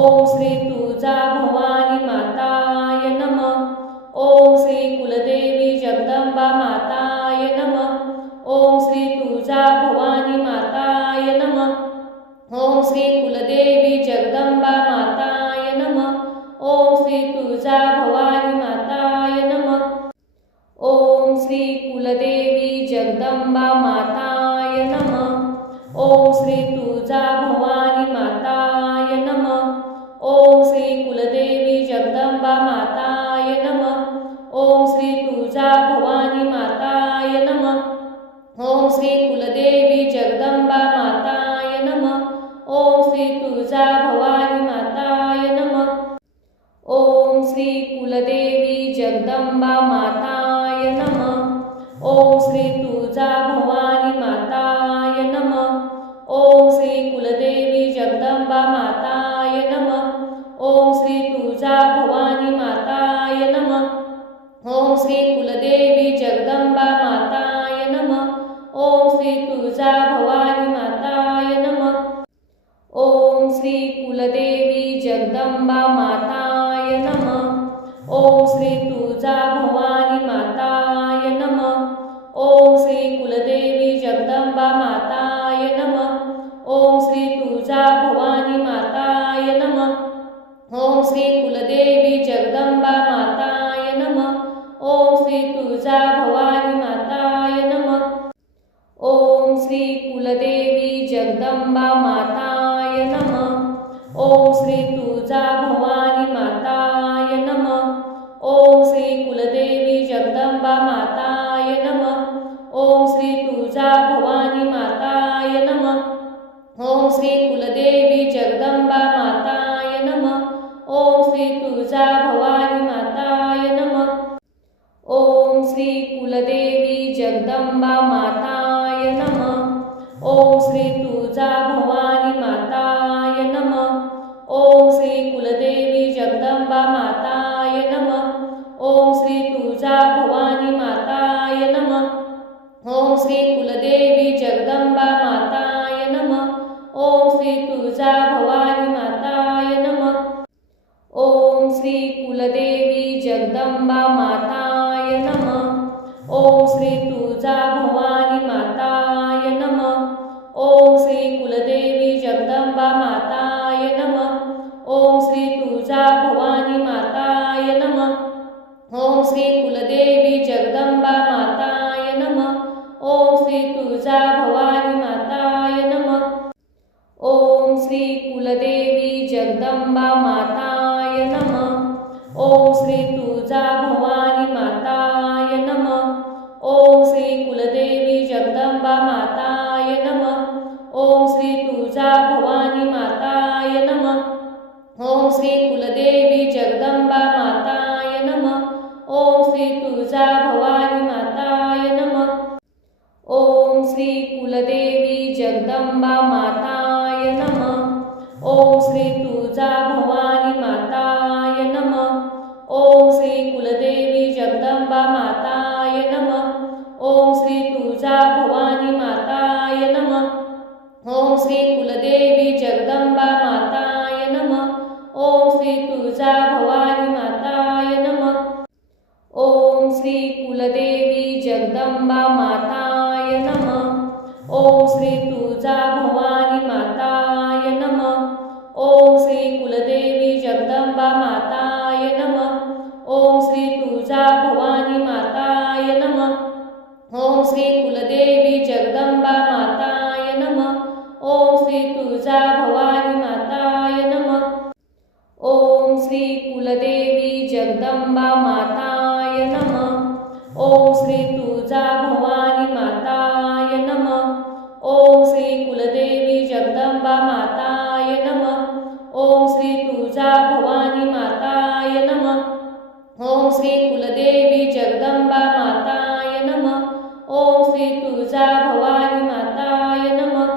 ओम श्री तुळजा भवानी माताय नमः। ओम श्री कुलदेवी जगदंबा माताय नमः। ओम श्री तुळजा भवानी माताय नमः। ओम श्री कुलदेवी जगदंबा माताय नमः। ओम श्री तुळजा भवानी माताय नमः। ओम श्री कुलदेवी जगदंबा माताय नमः। ओम श्री तुळजा भवानी माताय नमः। ओम श्री कुलदेवी जगदंबा माताय नमः। ओम श्री तुळजा भवानी माताय नमः। ओम श्री कुलदेवी जगदंबा माताय नमः। ओम श्री तुळजा भवानी माताय नमः। ओम श्री कुलदेवी जगदंबा माताय नमः। ओम श्री तुळजा भवानी माताय नमः। ओम श्री कुलदेवी जगदंबा माताय नमः। ओम श्री तुळजा भवानी माताय नमः। ओम श्री कुलदेवी जगदंबा माताय नमः। ओम श्री तुळजा भवानी माताय नमः। ओम श्री कुलदेवी जगदंबा माताय नमः। ओम श्री तुळजा भवानी माताय नमः। ओम श्री कुलदेवी जगदंबा माताय नमः। ओम श्री तुळजा भवानी माताय नमः। ओम श्री कुलदेवी जगदंबा माताय नमः। ओम श्री तुळजा भवानी माताय नमः। ओम श्री कुलदेवी जगदंबा माताय नमः। ओम श्री तुळजा भवानी माताय नमः। ओम श्री कुलदेवी जगदंबा माताय नमः। ओम श्री तुळजा भवानी माताय नमः। ओम श्री कुलदेवी जगदंबा माताय नमः। ओम श्री तुळजा भवानी माताय नमः। ओम श्री कुलदेवी कुलदेवी जगदंबा माताय नमः। ओम श्री तुळजा भवानी माताय नमः। ओम श्री कुलदेवी जगदंबा माताय नमः। ओम श्री तुळजा भवानी माताय नमः। ओम श्री कुलदेवी जगदंबा माताय नमः। ओम श्री तुळजा भवानी माताय नमः। ओम श्री कुलदेवी जगदंबा माताय नमः। ओम श्री तुळजा भवानी माताय नमः। ओम श्री कुलदेवी जगदंबा माताय नमः। ओम श्री तुळजा भवानी माताय नमः। ओम श्री कुलदेवी जगदंबा माताय नमः। ओम श्री तुळजा भवानी माताय नमः। ओम श्री कुलदेवी जगदंबा माताय नमः। ओम श्री तुळजा भवानी माताय नमः। ओम श्री कुलदेवी जगदंबा माताय नमः। ओम श्री तुळजा भवानी माताय नमः। ओम श्री कुलदेवी जगदंबा माताय नमः। ओम श्री तुळजा भवानी माताय नमः। ओम श्री कुलदेवी जगदंबा माताय नमः। ओम श्री तुळजा भवानी माताय नमः। ओम श्री कुलदेवी जगदंबा माताय नमः। ओम श्री तुळजा भवानी माताय नमः। ओम श्री कुलदेवी जगदंबा माताय नमः। ओम श्री तुळजा भवानी माताय नमः। ओम श्री कुलदेवी जगदंबा माताय नमः। ओम श्री तुळजा भवानी माताय नमः। ओम श्री कुलदेवी जगदंबा माताय नमः। ओम श्री तुळजा भवानी माताय नमः। ओम श्री कुलदेवी जगदंबा माताय नमः। ओम श्री तुळजा भवानी माताय नमः। ओम श्री कुलदेवी जगदंबा माताय नमः। ओम श्री तुळजा भवानी माताय नमः। ओम श्री कुलदेवी जगदंबा माताय नमः। ओम श्री तुळजा भवानी माताय नमः। ओम श्री कुलदेवी जगदंबा माताय नमः। ओम श्री तुळजा भवानी माताय नमः।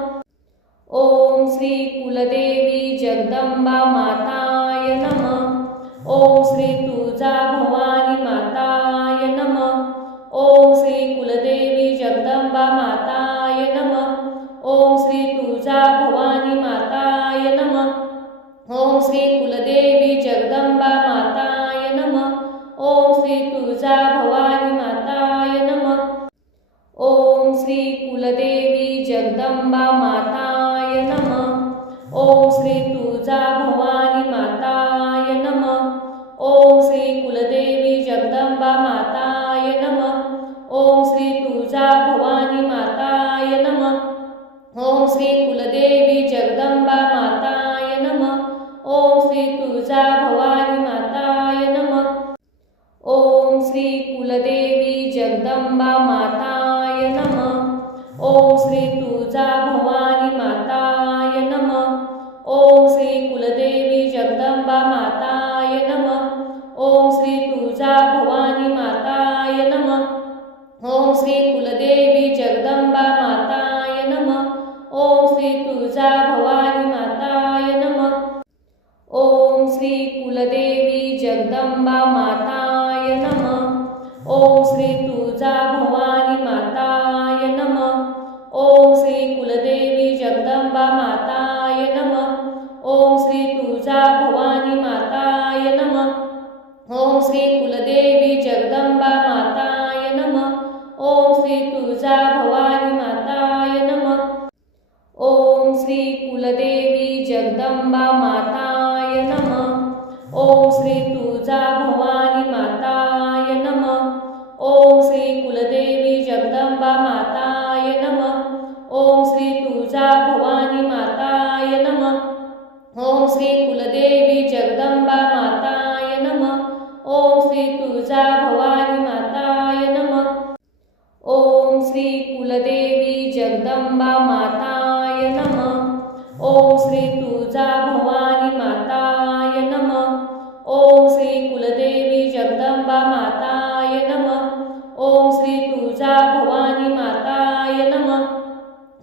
ओम श्री कुलदेवी जगदंबा माताय नमः। ओम श्री तुळजा भवानी माताय नमः। ओम श्री कुलदेवी जगदंबा माताय नमः। ओम श्री तुळजा भवानी माताय नमः। ओम श्री कुलदेवी जगदंबा माताय नमः। ओम श्री तुळजा भवानी माताय नमः। ओम श्री कुलदेवी जगदंबा माताय नमः। ओम श्री तुळजा भवानी माताय नमः। ओम श्री कुलदेवी जगदंबा माताय नमः। ओम श्री तुळजा भवानी माताय नमः। ओम श्री कुलदेवी जगदंबा माताय नमः। ओम श्री तुळजा भवानी माताय नमः। ओम श्री कुलदेवी जगदंबा माताय नमः। ओम श्री तुळजा भवानी माताय नमः। ओम श्री कुलदेवी जगदंबा माताय नमः। ओम श्री तुळजा भवानी माताय नमः। ओम श्री कुलदेवी जगदंबा माताय नमः। ओम श्री तुळजा भवानी माताय नमः। ओम श्री कुलदेवी जगदंबा माताय नमः। ओम श्री तुळजा भवानी माताय नमः। ओम श्री कुलदेवी जगदंबा माताय नमः। ओम श्री तुळजा भवानी माताय नमः। ओम श्री कुलदेवी जगदंबा माताय नमः। ओम श्री तुळजा भवानी माताय नमः। ओम श्री कुलदेवी जगदंबा माताय नमः। ओम श्री तुळजा भवानी माताय नमः। ओम श्री कुलदेवी जगदंबा माताय नमः। ओम श्री तुळजा भवानी माताय नमः। ओम श्री कुलदेवी जगदंबा माताय नमः। ओम श्री तुळजा भवानी माताय नमः। ओम श्री कुलदेवी जगदंबा माताय नमः। ओम श्री तुळजा भवानी माताय नमः। ओम श्री कुलदेवी जगदंबा माताय नमः। ओम श्री तुळजा तुळजा भवानी माताय नमः.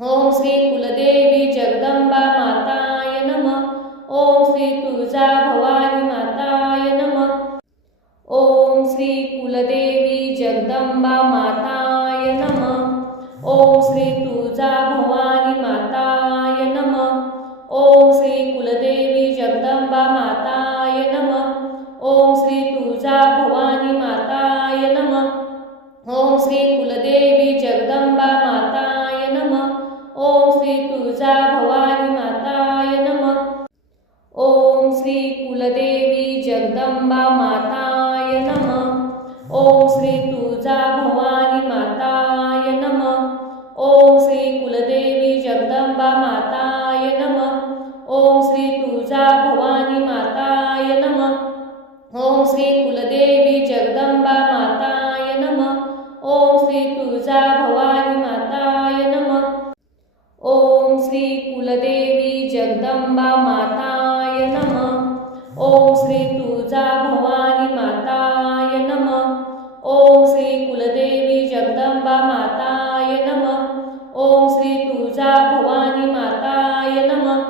ओम श्री कुलदेवी जगदंबा माताय नमः. ओम श्री तुळजा भवानी माताय नमः. ओम श्री कुलदेवी जगदंबा माताय नमः. ओम श्री तुळजा भवानी माताय नमः. ओम श्री कुलदेवी जगदंबा माताय नमः. ओम श्री तुळजा भवानी माताय नमः. ओम श्री कुलदेवी जगदंबा माताय नमः. ओम श्री तुळजा भवानी माताय नमः. ओम श्री कुलदेवी जगदंबा माताय नमः. ओम श्री तुळजा भवानी माताय नमः. ओम श्री कुलदेवी जगदंबा माताय नमः. ओम श्री तुळजा भवानी माताय नमः. ओम श्री कुलदेवी जगदंबा माताय नमः. ओम श्री तुळजा भवानी माताय नमः. ओम श्री कुलदेवी जगदंबा माताय नमः. ओम श्री तुळजा भवानी माताय नमः. ओम श्री कुलदेवी जगदंबा माताय नमः. ओम श्री तुळजा भवानी माताय नमः.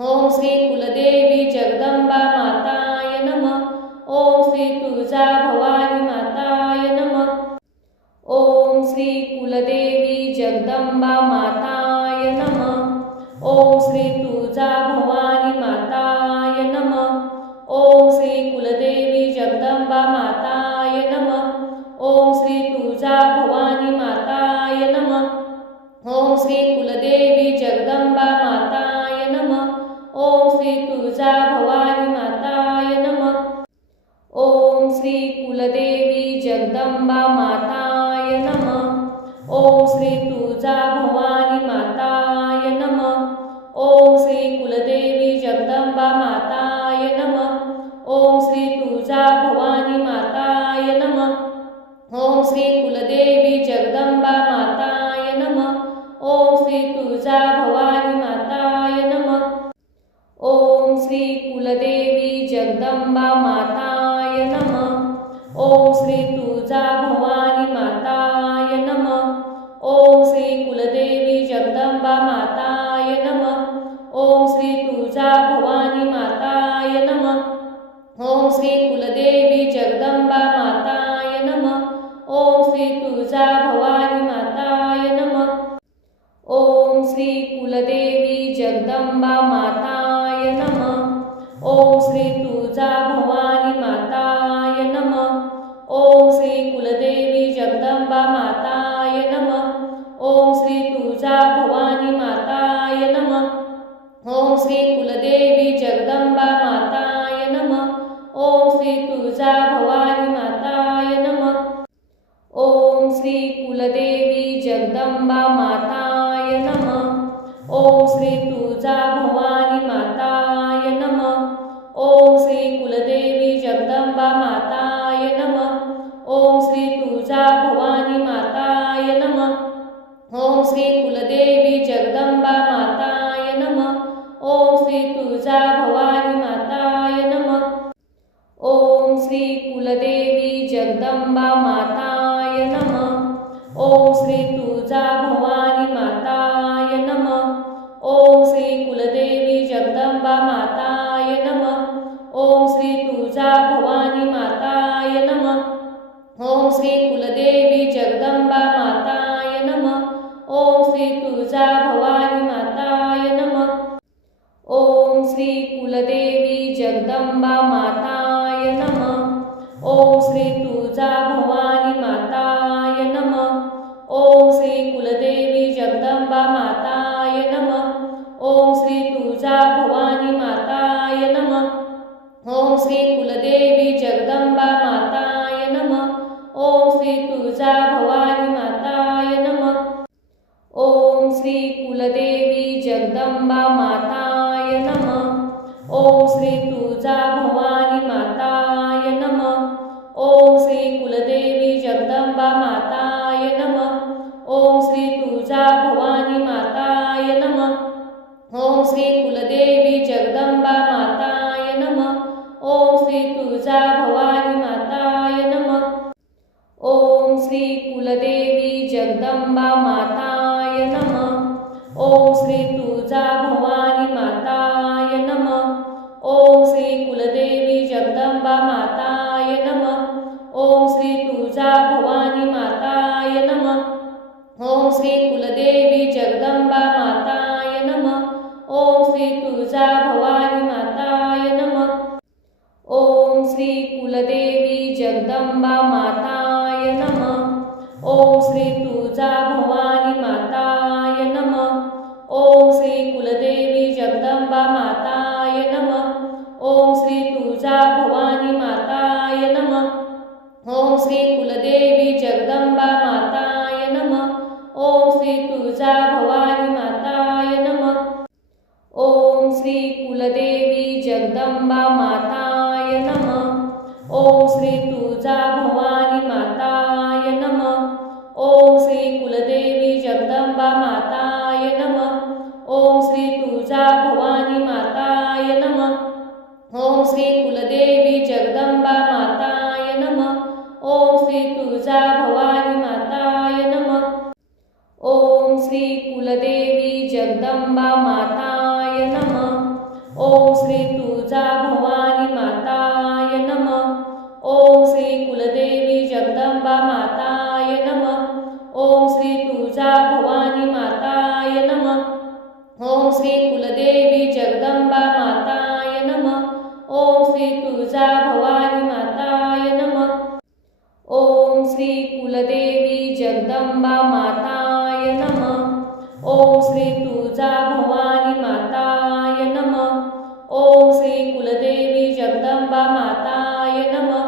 ओम श्री कुलदेवी जगदंबा माताय नमः. ओम श्री तुळजा भवानी माताय नमः. ओम श्री कुलदेवी जगदंबा माताय नमः. ओम श्री तुळजा भवानी माताय नमः. ओम श्री कुलदेवी जगदंबा माताय नमः. ओम श्री तुळजा भवानी माताय नमः. ओम श्री कुलदेवी जगदंबा माताय नमः. ओम श्री तुळजा भवानी माताय नमः. ओम श्री कुलदेवी जगदंबा माताय नमः. ओम श्री तुळजा भवानी माताय नमः. ओम श्री कुलदेवी जगदंबा माताय नमः. ओम श्री तुळजा भवानी माताय नमः. ओम श्री कुलदेवी जगदंबा माताय नमः. ओम श्री तुळजा भवानी माताय नमः. ओम श्री कुलदेवी जगदंबा माताय नमः. ओम श्री तुळजा भवानी माताय नमः. ओम श्री कुलदेवी जगदंबा माताय नमः. ओम श्री तुळजा भवानी माताय नमः. ओम श्री कुलदेवी जगदंबा माताय नमः. ओम श्री तुळजा भवानी माताय नमः. ओम श्री कुलदेवी जगदंबा माताय नमः. ओम श्री तुळजा भवानी माताय नमः. ओम श्री कुलदेवी जगदंबा माताय नमः. ओम श्री तुळजा भवानी माताय नमः. ओम श्री कुलदेवी जगदंबा माताय नमः. ओम श्री तुळजा भवानी माताय नमः. ओम श्री कुलदेवी जगदंबा माताय नमः. ओम श्री तुळजा भवानी माताय नमः. ओम श्री कुलदेवी जगदंबा माताय नमः. ओम श्री तुळजा भवानी माताय नमः. ओम श्री कुलदेवी जगदंबा माताय नमः. ओम श्री तुळजा भवानी माताय नमः. ओम श्री कुलदेवी जगदंबा माताय नमः. ओम श्री तुळजा भवानी माताय नमः. ओम श्री कुलदेवी जगदंबा माताय नमः. ओम श्री तुळजा भवानी माताय नमः. ओम श्री कुलदेवी जगदंबा माताय नमः. ओम श्री तुळजा भवानी माताय नमः. ओम श्री कुलदेवी जगदंबा माताय नमः. ओम श्री तुळजा भवानी माताय नमः. ओम श्री कुलदेवी जगदंबा माताय नमः. ओम श्री तुळजा भवानी माताय नमः. ओम श्री कुलदेवी जगदंबा माताय नमः. ओम श्री तुळजा भवानी माताय नमः. ओम श्री कुलदेवी जगदंबा माताय नमः. ओम श्री तुळजा भवानी माताय नमः. ओम श्री कुलदेवी जगदंबा माताय नमः. ओम श्री तुळजा भवानी माताय नमः. ओम श्री कुलदेवी जगदंबा माताय नमः. ओम श्री तुळजा भवानी माताय नमः. ओम श्री कुलदेवी जगदंबा माताय नमः। ओम श्री तुळजा भवानी माताय नमः। ओम श्री कुलदेवी जगदंबा माताय नमः। ओम श्री तुळजा भवानी माताय नमः। ओम श्री कुलदेवी जगदंबा माताय नमः। ओम श्री तुळजा भवानी माताय नमः। ओम श्री कुलदेवी जगदंबा माताय नमः। ओम श्री तुळजा भवानी माताय नमः। ओम श्री कुलदेवी जगदंबा माताय नमः। ओम श्री तुळजा भवानी माताय नमः। ओम श्री कुलदेवी जगदंबा माताय नमः। ओम श्री तुळजा भवानी माताय नमः। ओम श्री कुलदेवी जगदंबा माताय नमः। ओम श्री तुळजा भवानी माताय नमः। ओम श्री कुलदेवी जगदंबा माताय नमः। ओम श्री तुळजा भवानी माताय नमः। ओम श्री कुलदेवी जगदंबा माताय नमः। ओम श्री तुळजा भवानी माताय नमः। ओम श्री कुलदेवी जगदंबा माताय नमः। ओम श्री तुळजा भवानी माताय नमः। ओम श्री कुलदेवी जगदंबा माताय नमः। ओम श्री तुळजा भवानी माताय नमः। ओम श्री कुलदेवी जगदंबा माताय नमः। ओम श्री तुळजा भवानी माताय नमः। ओम श्री कुलदेवी जगदंबा माताय नमः। ओम श्री तुळजा भवानी माताय नमः। ओम श्री कुलदेवी जगदंबा माताय नमः।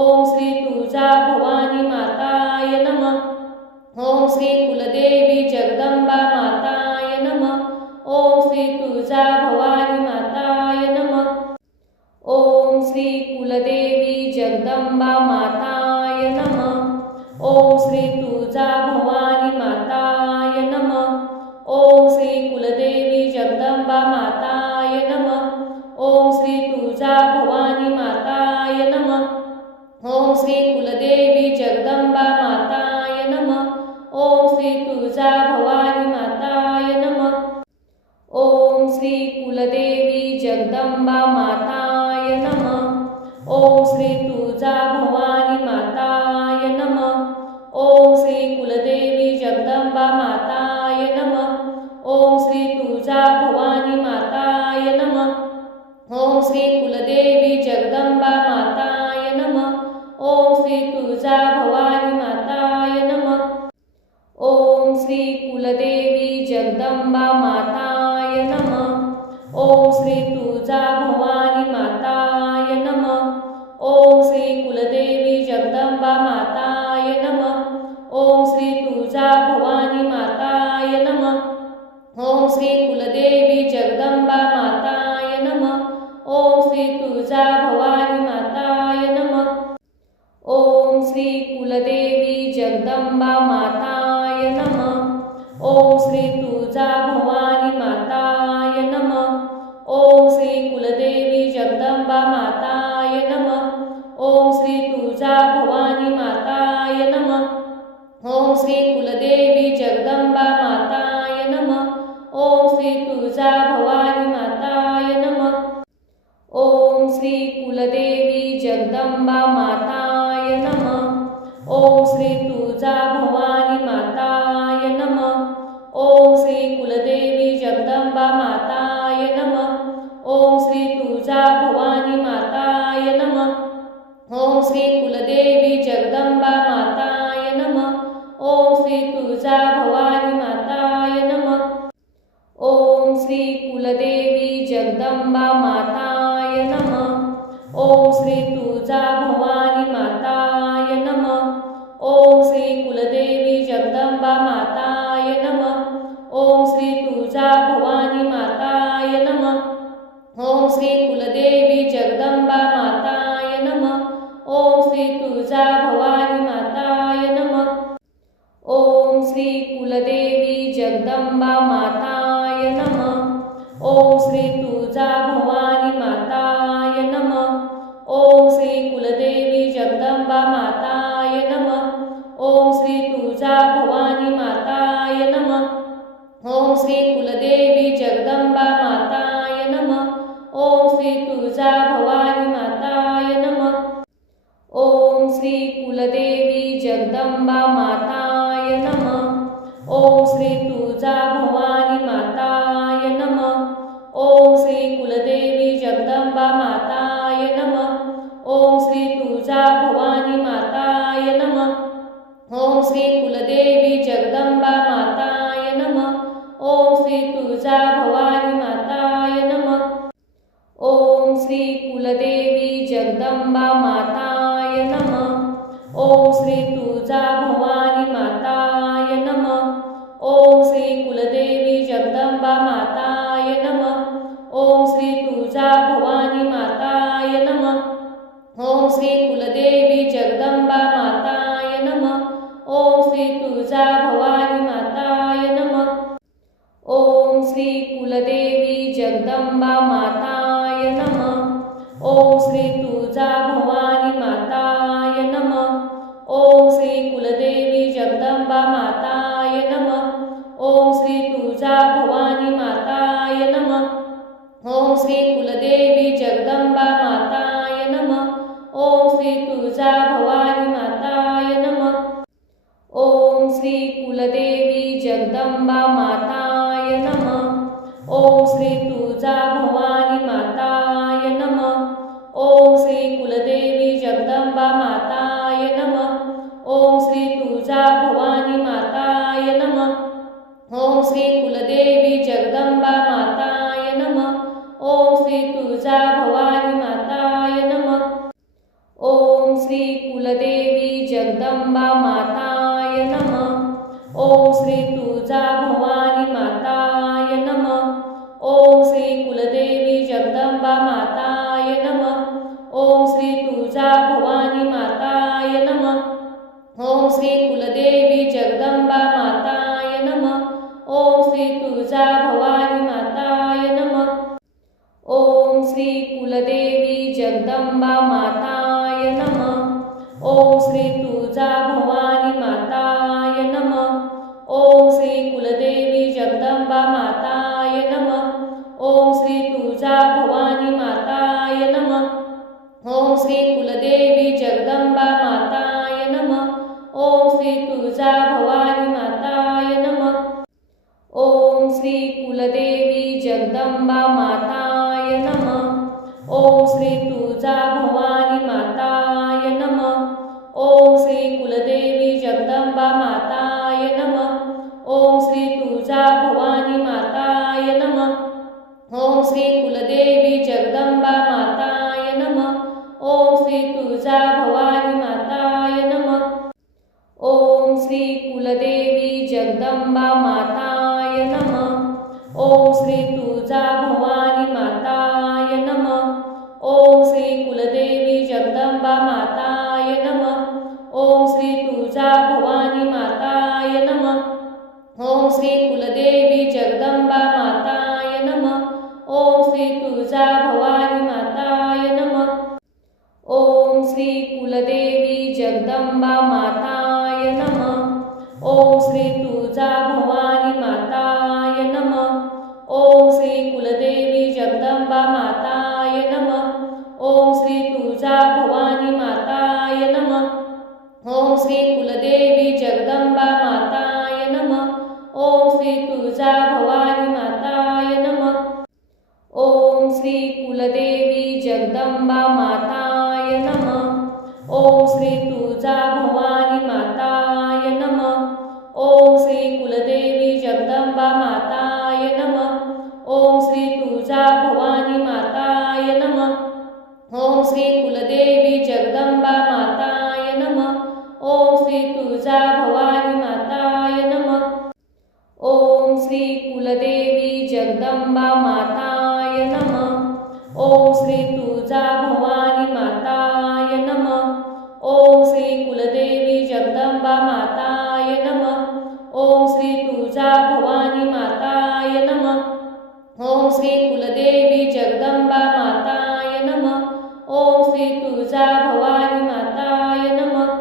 ओम श्री तुळजा भवानी माताय नमः। ओम श्री कुलदेवी जगदंबा माताय नमः। ओम श्री तुळजा भवानी माताय नमः। ओम श्री कुलदेवी जगदंबा माताय नमः। ओम श्री तुळजा भवानी माताय नमः। ओम श्री कुलदेवी जगदंबा माताय नमः। ओम श्री तुळजा भवानी माताय नमः। ओम श्री कुलदेवी जगदंबा माताय नमः। ओम श्री तुळजा भवानी माताय नमः। ओम श्री कुलदेवी जगदंबा माताय नमः। ओम श्री तुळजा भवानी माताय नमः। ओम श्री कुलदेवी जगदंबा माताय नमः। ओम श्री तुळजा भवानी माताय नमः। ओम श्री कुलदेवी जगदंबा माताय नमः। ओम श्री तुळजा भवानी माताय नमः। ओम श्री कुलदेवी जगदंबा माताय नमः। ओम श्री तुळजा भवानी माताय नमः। ओम श्री कुलदेवी जगदंबा माताय नमः। ओम श्री तुळजा भवानी माताय नमः। ओम श्री कुलदेवी जगदंबा माताय नमः। ओम श्री तुळजा भवानी माताय नमः। ओम श्री कुलदेवी जगदंबा माताय नमः। ओम श्री तुळजा भवानी माताय नमः। ओम श्री कुलदेवी जगदंबा माताय नमः। ओम श्री तुळजा भवानी माताय नमः। ओम श्री कुलदेवी जगदंबा माताय नमः। ओम श्री तुळजा भवानी माताय नमः। ओम श्री कुलदेवी जगदंबा माताय नमः। ओम श्री तुळजा भवानी माताय नमः। ओम श्री कुलदेवी जगदंबा माताय नमः। ओम श्री तुळजा भवानी माताय नमः। ओम श्री कुलदेवी जगदंबा माताय नमः। ओम श्री तुळजा भवानी माताय नमः। ओम श्री कुलदेवी जगदंबा माताय नमः। ओम श्री तुळजा भवानी माताय नमः। ओम श्री कुलदेवी जगदंबा माताय नमः। ओम श्री तुळजा भवानी माताय नमः। ओम श्री कुलदेवी जगदंबा माताय नमः। ओम श्री तुळजा भवानी माताय नमः। ओम श्री कुलदेवी जगदंबा माताय नमः। ओम श्री तुळजा भवानी माताय नमः। ओम श्री कुलदेवी जगदंबा माताय नमः। ओम श्री तुळजा भवानी श्री तुळजा भवानी माताय नमः. ओम श्री कुलदेवी जगदंबा माताय नमः. ओम श्री तुळजा भवानी माताय नमः. ओम श्री कुलदेवी जगदंबा माताय नमः. ओम श्री तुळजा भवानी माताय नमः. ओम श्री कुलदेवी जगदंबा माताय नमः. ओम श्री तुळजा भवानी माताय नमः. ओम श्री कुलदेवी जगदंबा माताय नमः. ओम श्री तुळजा भवानी माताय नमः. ओम श्री कुलदेवी जगदंबा माताय नमः. ओम श्री तुळजा भवानी माताय नमः. ओम श्री कुलदेवी जगदंबा माताय नमः. ओम श्री तुळजा भवानी माताय नमः. ओम श्री कुलदेवी जगदंबा माताय नमः. ओम श्री तुळजा भवानी माताय नमः. ओम श्री कुलदेवी जगदंबा माताय नमः. ओम श्री तुळजा भवानी माताय नमः. ओम श्री कुलदेवी जगदंबा माताय नमः. ओम श्री तुळजा भवानी माताय नमः. ओम श्री कुलदेवी जगदंबा माताय नमः. ओम श्री तुळजा भवानी माताय नमः. ओम श्री कुलदेवी जगदंबा माताय नमः. ओम श्री तुळजा भवानी माताय नमः. ओम श्री कुलदेवी जगदंबा माताय नमः. ओम श्री तुळजा भवानी माताय नमः. ओम श्री कुलदेवी जगदंबा माताय नमः. ओम श्री तुळजा भवानी माताय नमः. ओम श्री कुलदेवी जगदंबा माताय नमः. ओम श्री तुळजा भवानी माताय नमः. ओम श्री कुलदेवी जगदंबा माताय नमः. ओम श्री तुळजा भवानी माताय नमः. ओम श्री कुलदेवी जगदंबा माताय नमः. ओम श्री तुळजा भवानी माताय नमः. ओम श्री कुलदेवी जगदंबा माताय नमः. ओम श्री तुळजा भवानी माताय नमः. ओम श्री कुलदेवी जगदंबा माताय नमः. ओम श्री तुळजा भवानी माताय नमः. ओम श्री कुलदेवी जगदंबा माताय नमः. ओम श्री तुळजा भवानी माताय नमः. ओम श्री कुलदेवी जगदंबा माताय नमः. ओम श्री तुळजा भवानी माताय नमः. ओम श्री कुलदेवी जगदंबा माताय नमः. ओम श्री तुळजा भवानी माताय नमः. ओम श्री कुलदेवी जगदंबा माताय नमः. ओम श्री तुळजा भवानी माताय नमः. ओम श्री कुलदेवी जगदंबा माताय नमः. ओम श्री तुळजा भवानी माताय नमः. ओम श्री कुलदेवी जगदंबा माताय नमः. ओम श्री तुळजा भवानी माताय नमः. ओम श्री कुलदेवी जगदंबा माताय नमः. ओम श्री तुळजा भवानी माताय नमः. ओम श्री कुलदेवी जगदंबा माताय नमः. ओम श्री तुळजा भवानी माताय नमः. ओम श्री कुलदेवी जगदंबा माताय नमः. ओम श्री तुळजा भवानी माताय नमः. ओम श्री कुलदेवी जगदंबा माताय नमः. ओम श्री तुळजा भवानी माताय नमः. ओम श्री कुलदेवी जगदंबा माताय नमः. ओम श्री तुळजा भवानी माताय नमः. ओम श्री कुलदेवी जगदंबा माताय नमः. ओम श्री तुळजा भवानी माताय नमः. ओम श्री कुलदेवी जगदंबा माताय नमः. ओम श्री तुळजा भवानी माताय नमः. ओम श्री कुलदेवी जगदंबा माताय नमः. ओम श्री तुळजा भवानी माताय नमः.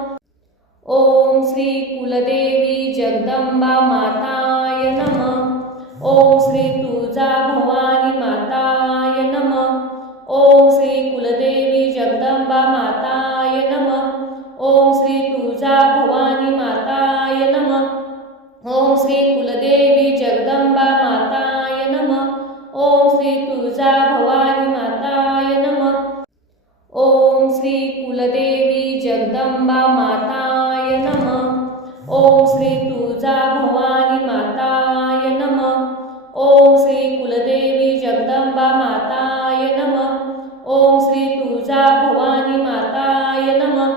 ओम श्री कुलदेवी जगदंबा माताय नमः. ओम श्री तुळजा भवानी माताय नमः. ओम श्री कुलदेवी जगदंबा माताय नमः. ओम श्री तुळजा भवानी माताय नमः. ओम श्री कुलदेवी जगदंबा माताय नमः. ओम श्री तुळजा भवानी माताय नमः. ओम श्री कुलदेवी जगदंबा माताय नमः. ओम श्री तुळजा भवानी माताय नमः. ओम श्री कुलदेवी जगदंबा माताय नमः. ओम श्री तुळजा भवानी माताय नमः.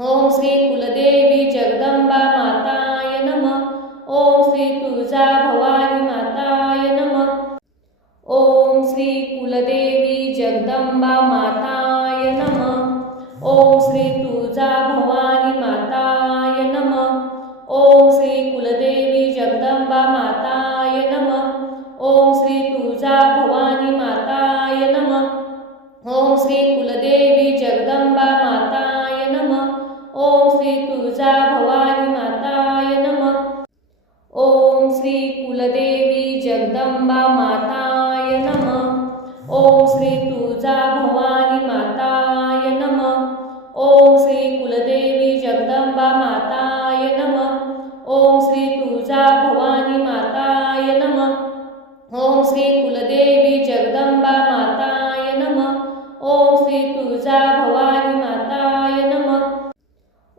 ओम श्री कुलदेवी जगदंबा माताय नमः. ओम श्री तुळजा भवानी माताय नमः. ओम श्री कुलदेवी जगदंबा माताय नमः. ओम श्री तुळजा भवानी माताय नमः. ओम श्री कुलदेवी जगदंबा माताय नमः. ओम श्री तुळजा भवानी माताय नमः. ओम श्री कुलदेवी जगदंबा माताय नमः. ओम श्री तुळजा भवानी माताय नमः. ओम श्री कुलदेवी जगदंबा माताय नमः. ओम श्री तुळजा भवानी माताय नमः. ओम श्री कुलदेवी जगदंबा माताय नमः. ओम श्री तुळजा भवानी माताय नमः. ओम श्री कुलदेवी जगदंबा माताय नमः. ओम श्री तुळजा भवानी माताय नमः.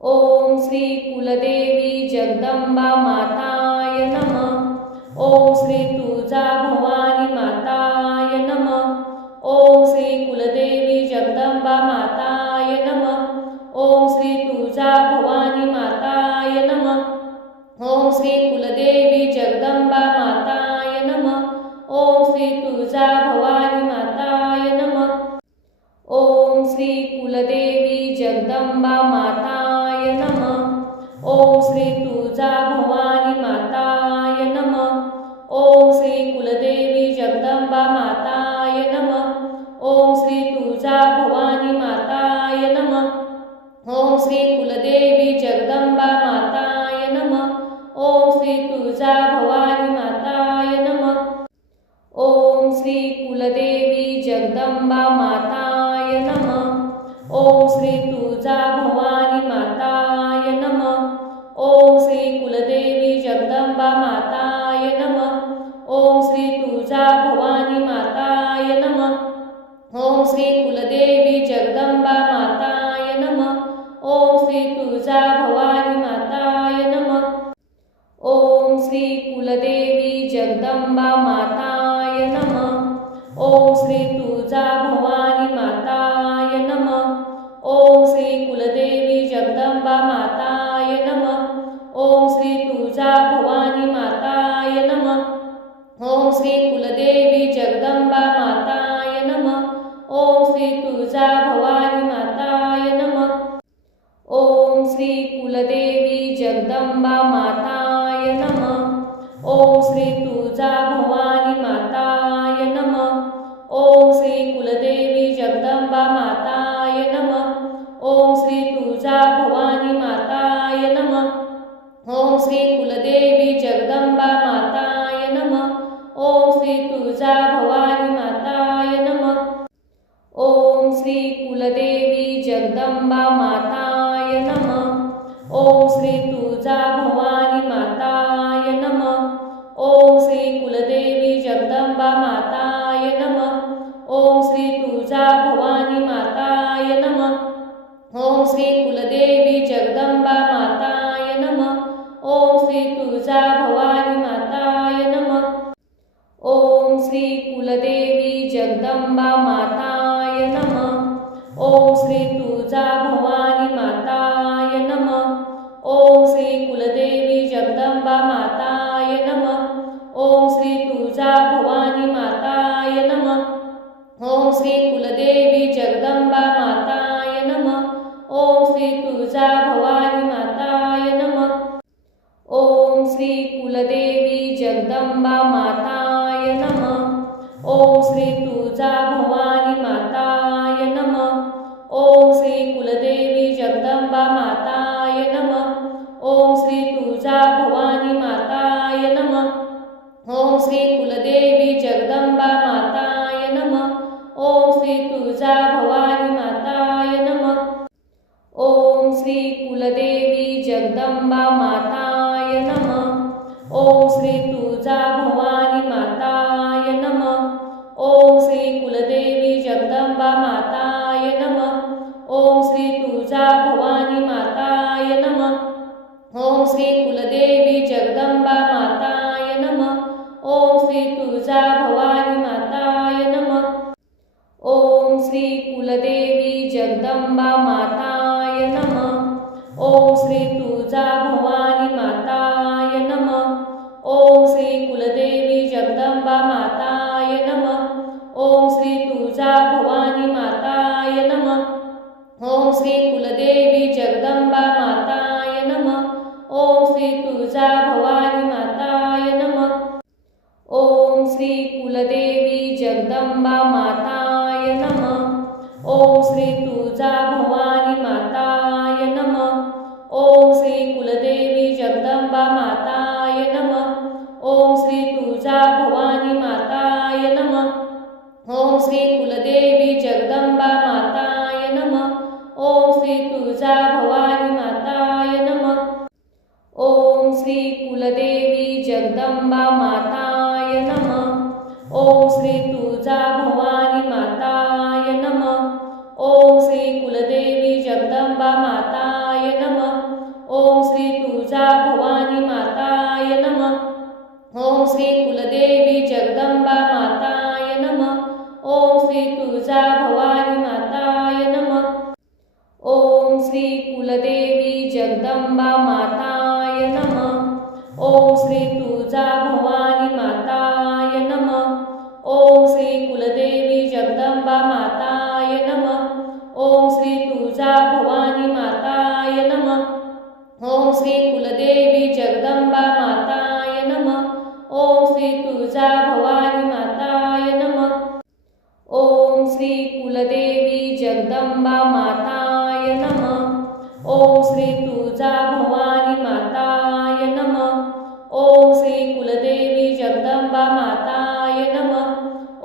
ओम श्री कुलदेवी जगदंबा माताय नमः. ओम श्री तुळजा भवानी माताय नमः. ओम श्री कुलदेवी जगदंबा माताय नमः. ओम श्री तुळजा भवानी माताय नमः. ओम श्री कुलदेवी जगदंबा माताय नमः. ओम श्री तुळजा भवानी माताय नमः. ओम श्री कुलदेवी जगदंबा माताय नमः. ओम श्री तुळजा भवानी माताय नमः. ओम श्री कुलदेवी जगदंबा माताय नमः. ओम श्री तुळजा भवानी माताय नमः. ओम श्री कुलदेवी जगदंबा माताय नमः. ओम श्री तुळजा भवानी माताय नमः. ओम श्री कुलदेवी जगदंबा माताय नमः. ओम श्री तुळजा भवानी माताय नमः. ओम श्री कुलदेवी जगदंबा माताय नमः. ओम श्री तुळजा भवानी माताय नमः. ओम श्री कुलदेवी जगदंबा माताय नमः. ओम श्री तुळजा भवानी माताय नमः. ओम श्री कुलदेवी जगदंबा माताय नमः. ओम श्री तुळजा भवानी माताय नमः. ओम श्री कुलदेवी जगदंबा माताय नमः. ओम श्री तुळजा भवानी माताय नमः. ओम श्री कुलदेवी जगदंबा माताय नमः. ओम श्री तुळजा भवानी माताय नमः. ओम श्री कुलदेवी जगदंबा माताय नमः. ओम श्री तुळजा भवानी माताय नमः. ओम श्री कुलदेवी जगदंबा माताय नमः. ओम श्री तुळजा भवानी माताय नमः. ओम श्री कुलदेवी जगदंबा माताय नमः. ओम श्री तुळजा भवानी माताय नमः. ओम श्री कुलदेवी जगदंबा माताय नमः. ओम श्री तुळजा भवानी माताय नमः. ओम श्री कुलदेवी जगदंबा माताय नमः. ओम श्री तुळजा भवानी माताय नमः. ओम श्री कुलदेवी जगदंबा माताय नमः. ओम श्री तुळजा भवानी माताय नमः. ओम श्री कुलदेवी जगदंबा माताय नमः. ओम श्री तुळजा भवानी माताय नमः. ओम श्री कुलदेवी जगदंबा माताय नमः. ओम श्री तुळजा भवानी माताय नमः. ओम श्री कुलदेवी जगदंबा माताय नमः. ओम श्री तुळजा भवानी माताय नमः. ओम श्री कुलदेवी जगदंबा माताय नमः. ओम श्री तुळजा भवानी माताय नमः. ओम श्री कुलदेवी जगदंबा माताय नमः. ओम श्री तुळजा भवानी माताय नमः. ओम श्री कुलदेवी जगदंबा माताय नमः. ओम श्री तुळजा भवानी माताय नमः. ओम श्री कुलदेवी जगदंबा माताय नमः. ओम श्री कुलदेवी जगदंबा माताय नमः। ओम श्री तुळजा भवानी माताय नमः। ओम श्री कुलदेवी जगदंबा माताय नमः। ओम श्री तुळजा भवानी माताय नमः। ओम श्री कुलदेवी जगदंबा माताय नमः। ओम श्री तुळजा भवानी माताय नमः। ओम श्री कुलदेवी जगदंबा माताय नमः। ओम श्री तुळजा भवानी माताय नमः। ओम श्री कुलदेवी जगदंबा माताय नमः। ओम श्री तुळजा भवानी माताय नमः। ओम श्री कुलदेवी जगदंबा माताय नमः। ओम श्री तुळजा भवानी माताय नमः। ओम श्री कुलदेवी जगदंबा माताय नमः। ओम श्री तुळजा भवानी माताय नमः। ओम श्री कुलदेवी जगदंबा माताय नमः। ओम श्री तुळजा भवानी माताय नमः। ओम श्री कुलदेवी जगदंबा माताय नमः। ओम श्री तुळजा भवानी माताय नमः। ओम श्री कुलदेवी जगदंबा माताय नमः। ओम श्री तुळजा भवानी माताय नमः। ओम श्री कुलदेवी जगदंबा माताय नमः। ओम श्री तुळजा भवानी माताय नमः। ओम श्री कुलदेवी जगदंबा माताय नमः। ओम श्री तुळजा भवानी माताय नमः। ओम श्री कुलदेवी जगदंबा माताय नमः।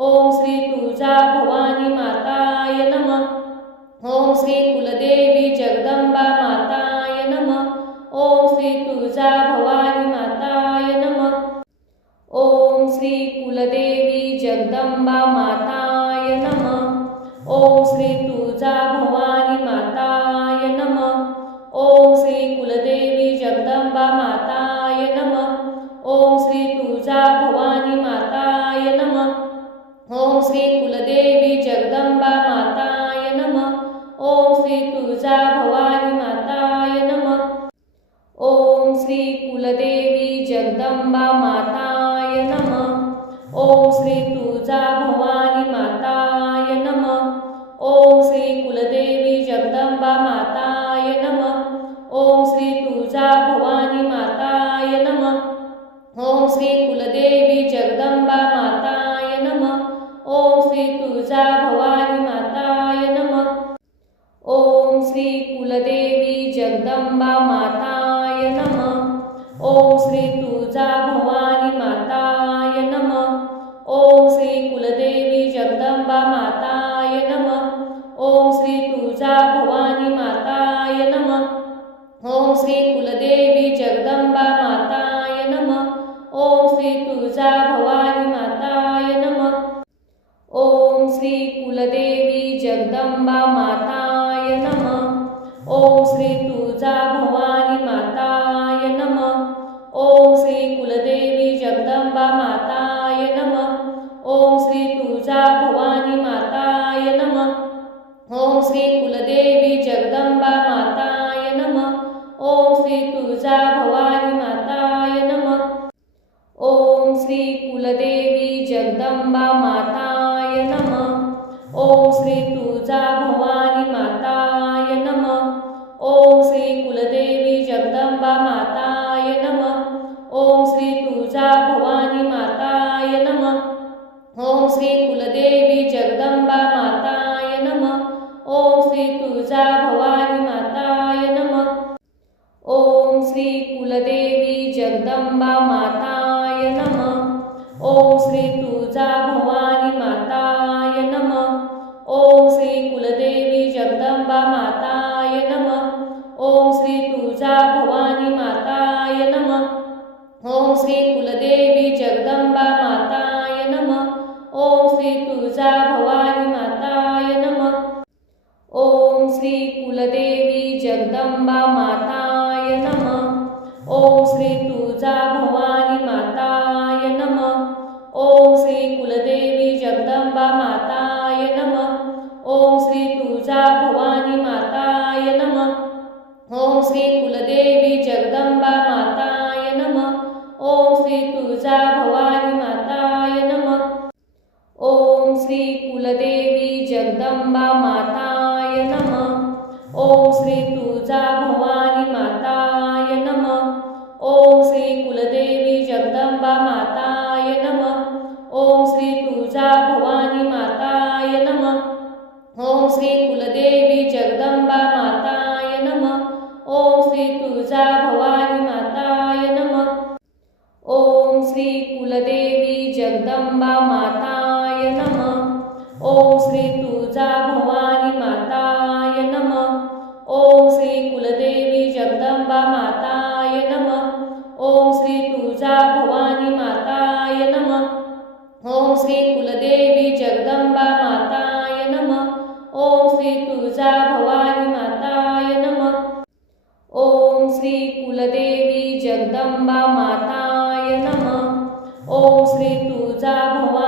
ओम श्री तुळजा भवानी माताय नमः। ओम श्री कुलदेवी जगदंबा माताय नमः। ओम श्री तुळजा भवानी माताय नमः। ओम श्री कुलदेवी जगदंबा माताय नमः। ओम श्री तुळजा भवानी माताय नमः। ओम श्री कुलदेवी जगदंबा माताय नमः। ओम श्री तुळजा भवानी माताय नमः। ओम श्री कुलदेवी जगदंबा माताय नमः। ओम श्री तुळजा भवानी माताय नमः। ओम श्री कुलदेवी जगदंबा माताय नमः। ओम श्री तुळजा भवानी माताय नमः। ओम श्री कुलदेवी जगदंबा माताय नमः। ओम श्री तुळजा भवानी माताय नमः। ओम श्री कुलदेवी जगदंबा माताय नमः। ओम श्री तुळजा भवानी माताय नमः। ओम श्री कुलदेवी जगदंबा माताय नमः। ओम श्री तुळजा भवानी माताय नमः। ओम श्री कुलदेवी जगदंबा माताय नमः। ओम श्री तुळजा भवानी माताय नमः। ओम श्री कुलदेवी जगदंबा माताय नमः। ओम श्री तुळजा भवानी माताय नमः। ओम श्री कुलदेवी जगदंबा माताय नमः। ओम श्री तुळजा भवानी माताय नमः। ओम श्री कुलदेवी जगदंबा माताय नमः। ओम श्री तुळजा भवानी माताय नमः। ओम श्री कुलदेवी जगदंबा माताय नमः। ओम श्री तुळजा भवानी माताय नमः। ओम श्री कुलदेवी जगदंबा माताय नमः। ओम श्री तुळजा भवानी माताय नमः। ओम श्री कुलदेवी जगदंबा माताय नमः। ओम श्री तुळजा भवानी माताय नमः। ओम श्री कुलदेवी जगदंबा माताय नमः। ओम श्री तुळजा भवानी माताय नमः। ओम श्री कुलदेवी जगदंबा माताय नमः। ओम श्री तुळजा भवानी माताय नमः। ओम श्री कुलदेवी जगदंबा माताय नमः। ओम श्री तुळजा भवानी माताय नमः। ओम श्री कुलदेवी जगदंबा माताय नमः। ओम श्री तुळजा भवानी माताय नमः। ओम श्री कुलदेवी जगदंबा माताय नमः। ओम श्री तुळजा भवानी माताय नमः। ओम श्री कुलदेवी जगदंबा माताय नमः। ओम श्री तुळजा भवानी माताय नमः। ओम श्री कुलदेवी जगदंबा माताय नमः। ओम श्री तुळजा भवानी माताय नमः. ओम श्री कुलदेवी जगदंबा माताय नमः. ओम श्री तुळजा भवानी माताय नमः. ओम श्री कुलदेवी जगदंबा माताय नमः. ओम श्री तुळजा भवानी माताय नमः. ओम श्री कुलदेवी जगदंबा माताय नमः. ओम श्री तुळजा भवानी माताय नमः. ओम श्री कुलदेवी जगदंबा माताय नमः. ओम श्री तुळजा भवानी माताय नमः. ओम श्री कुलदेवी जगदंबा माताय नमः. ओम श्री तुळजा भवानी माताय नमः. ओम श्री कुलदेवी जगदंबा माताय नमः. ओम श्री तुळजा भवानी माताय नमः. ओम श्री कुलदेवी जगदंबा माताय नमः. ओम श्री तुळजा भवानी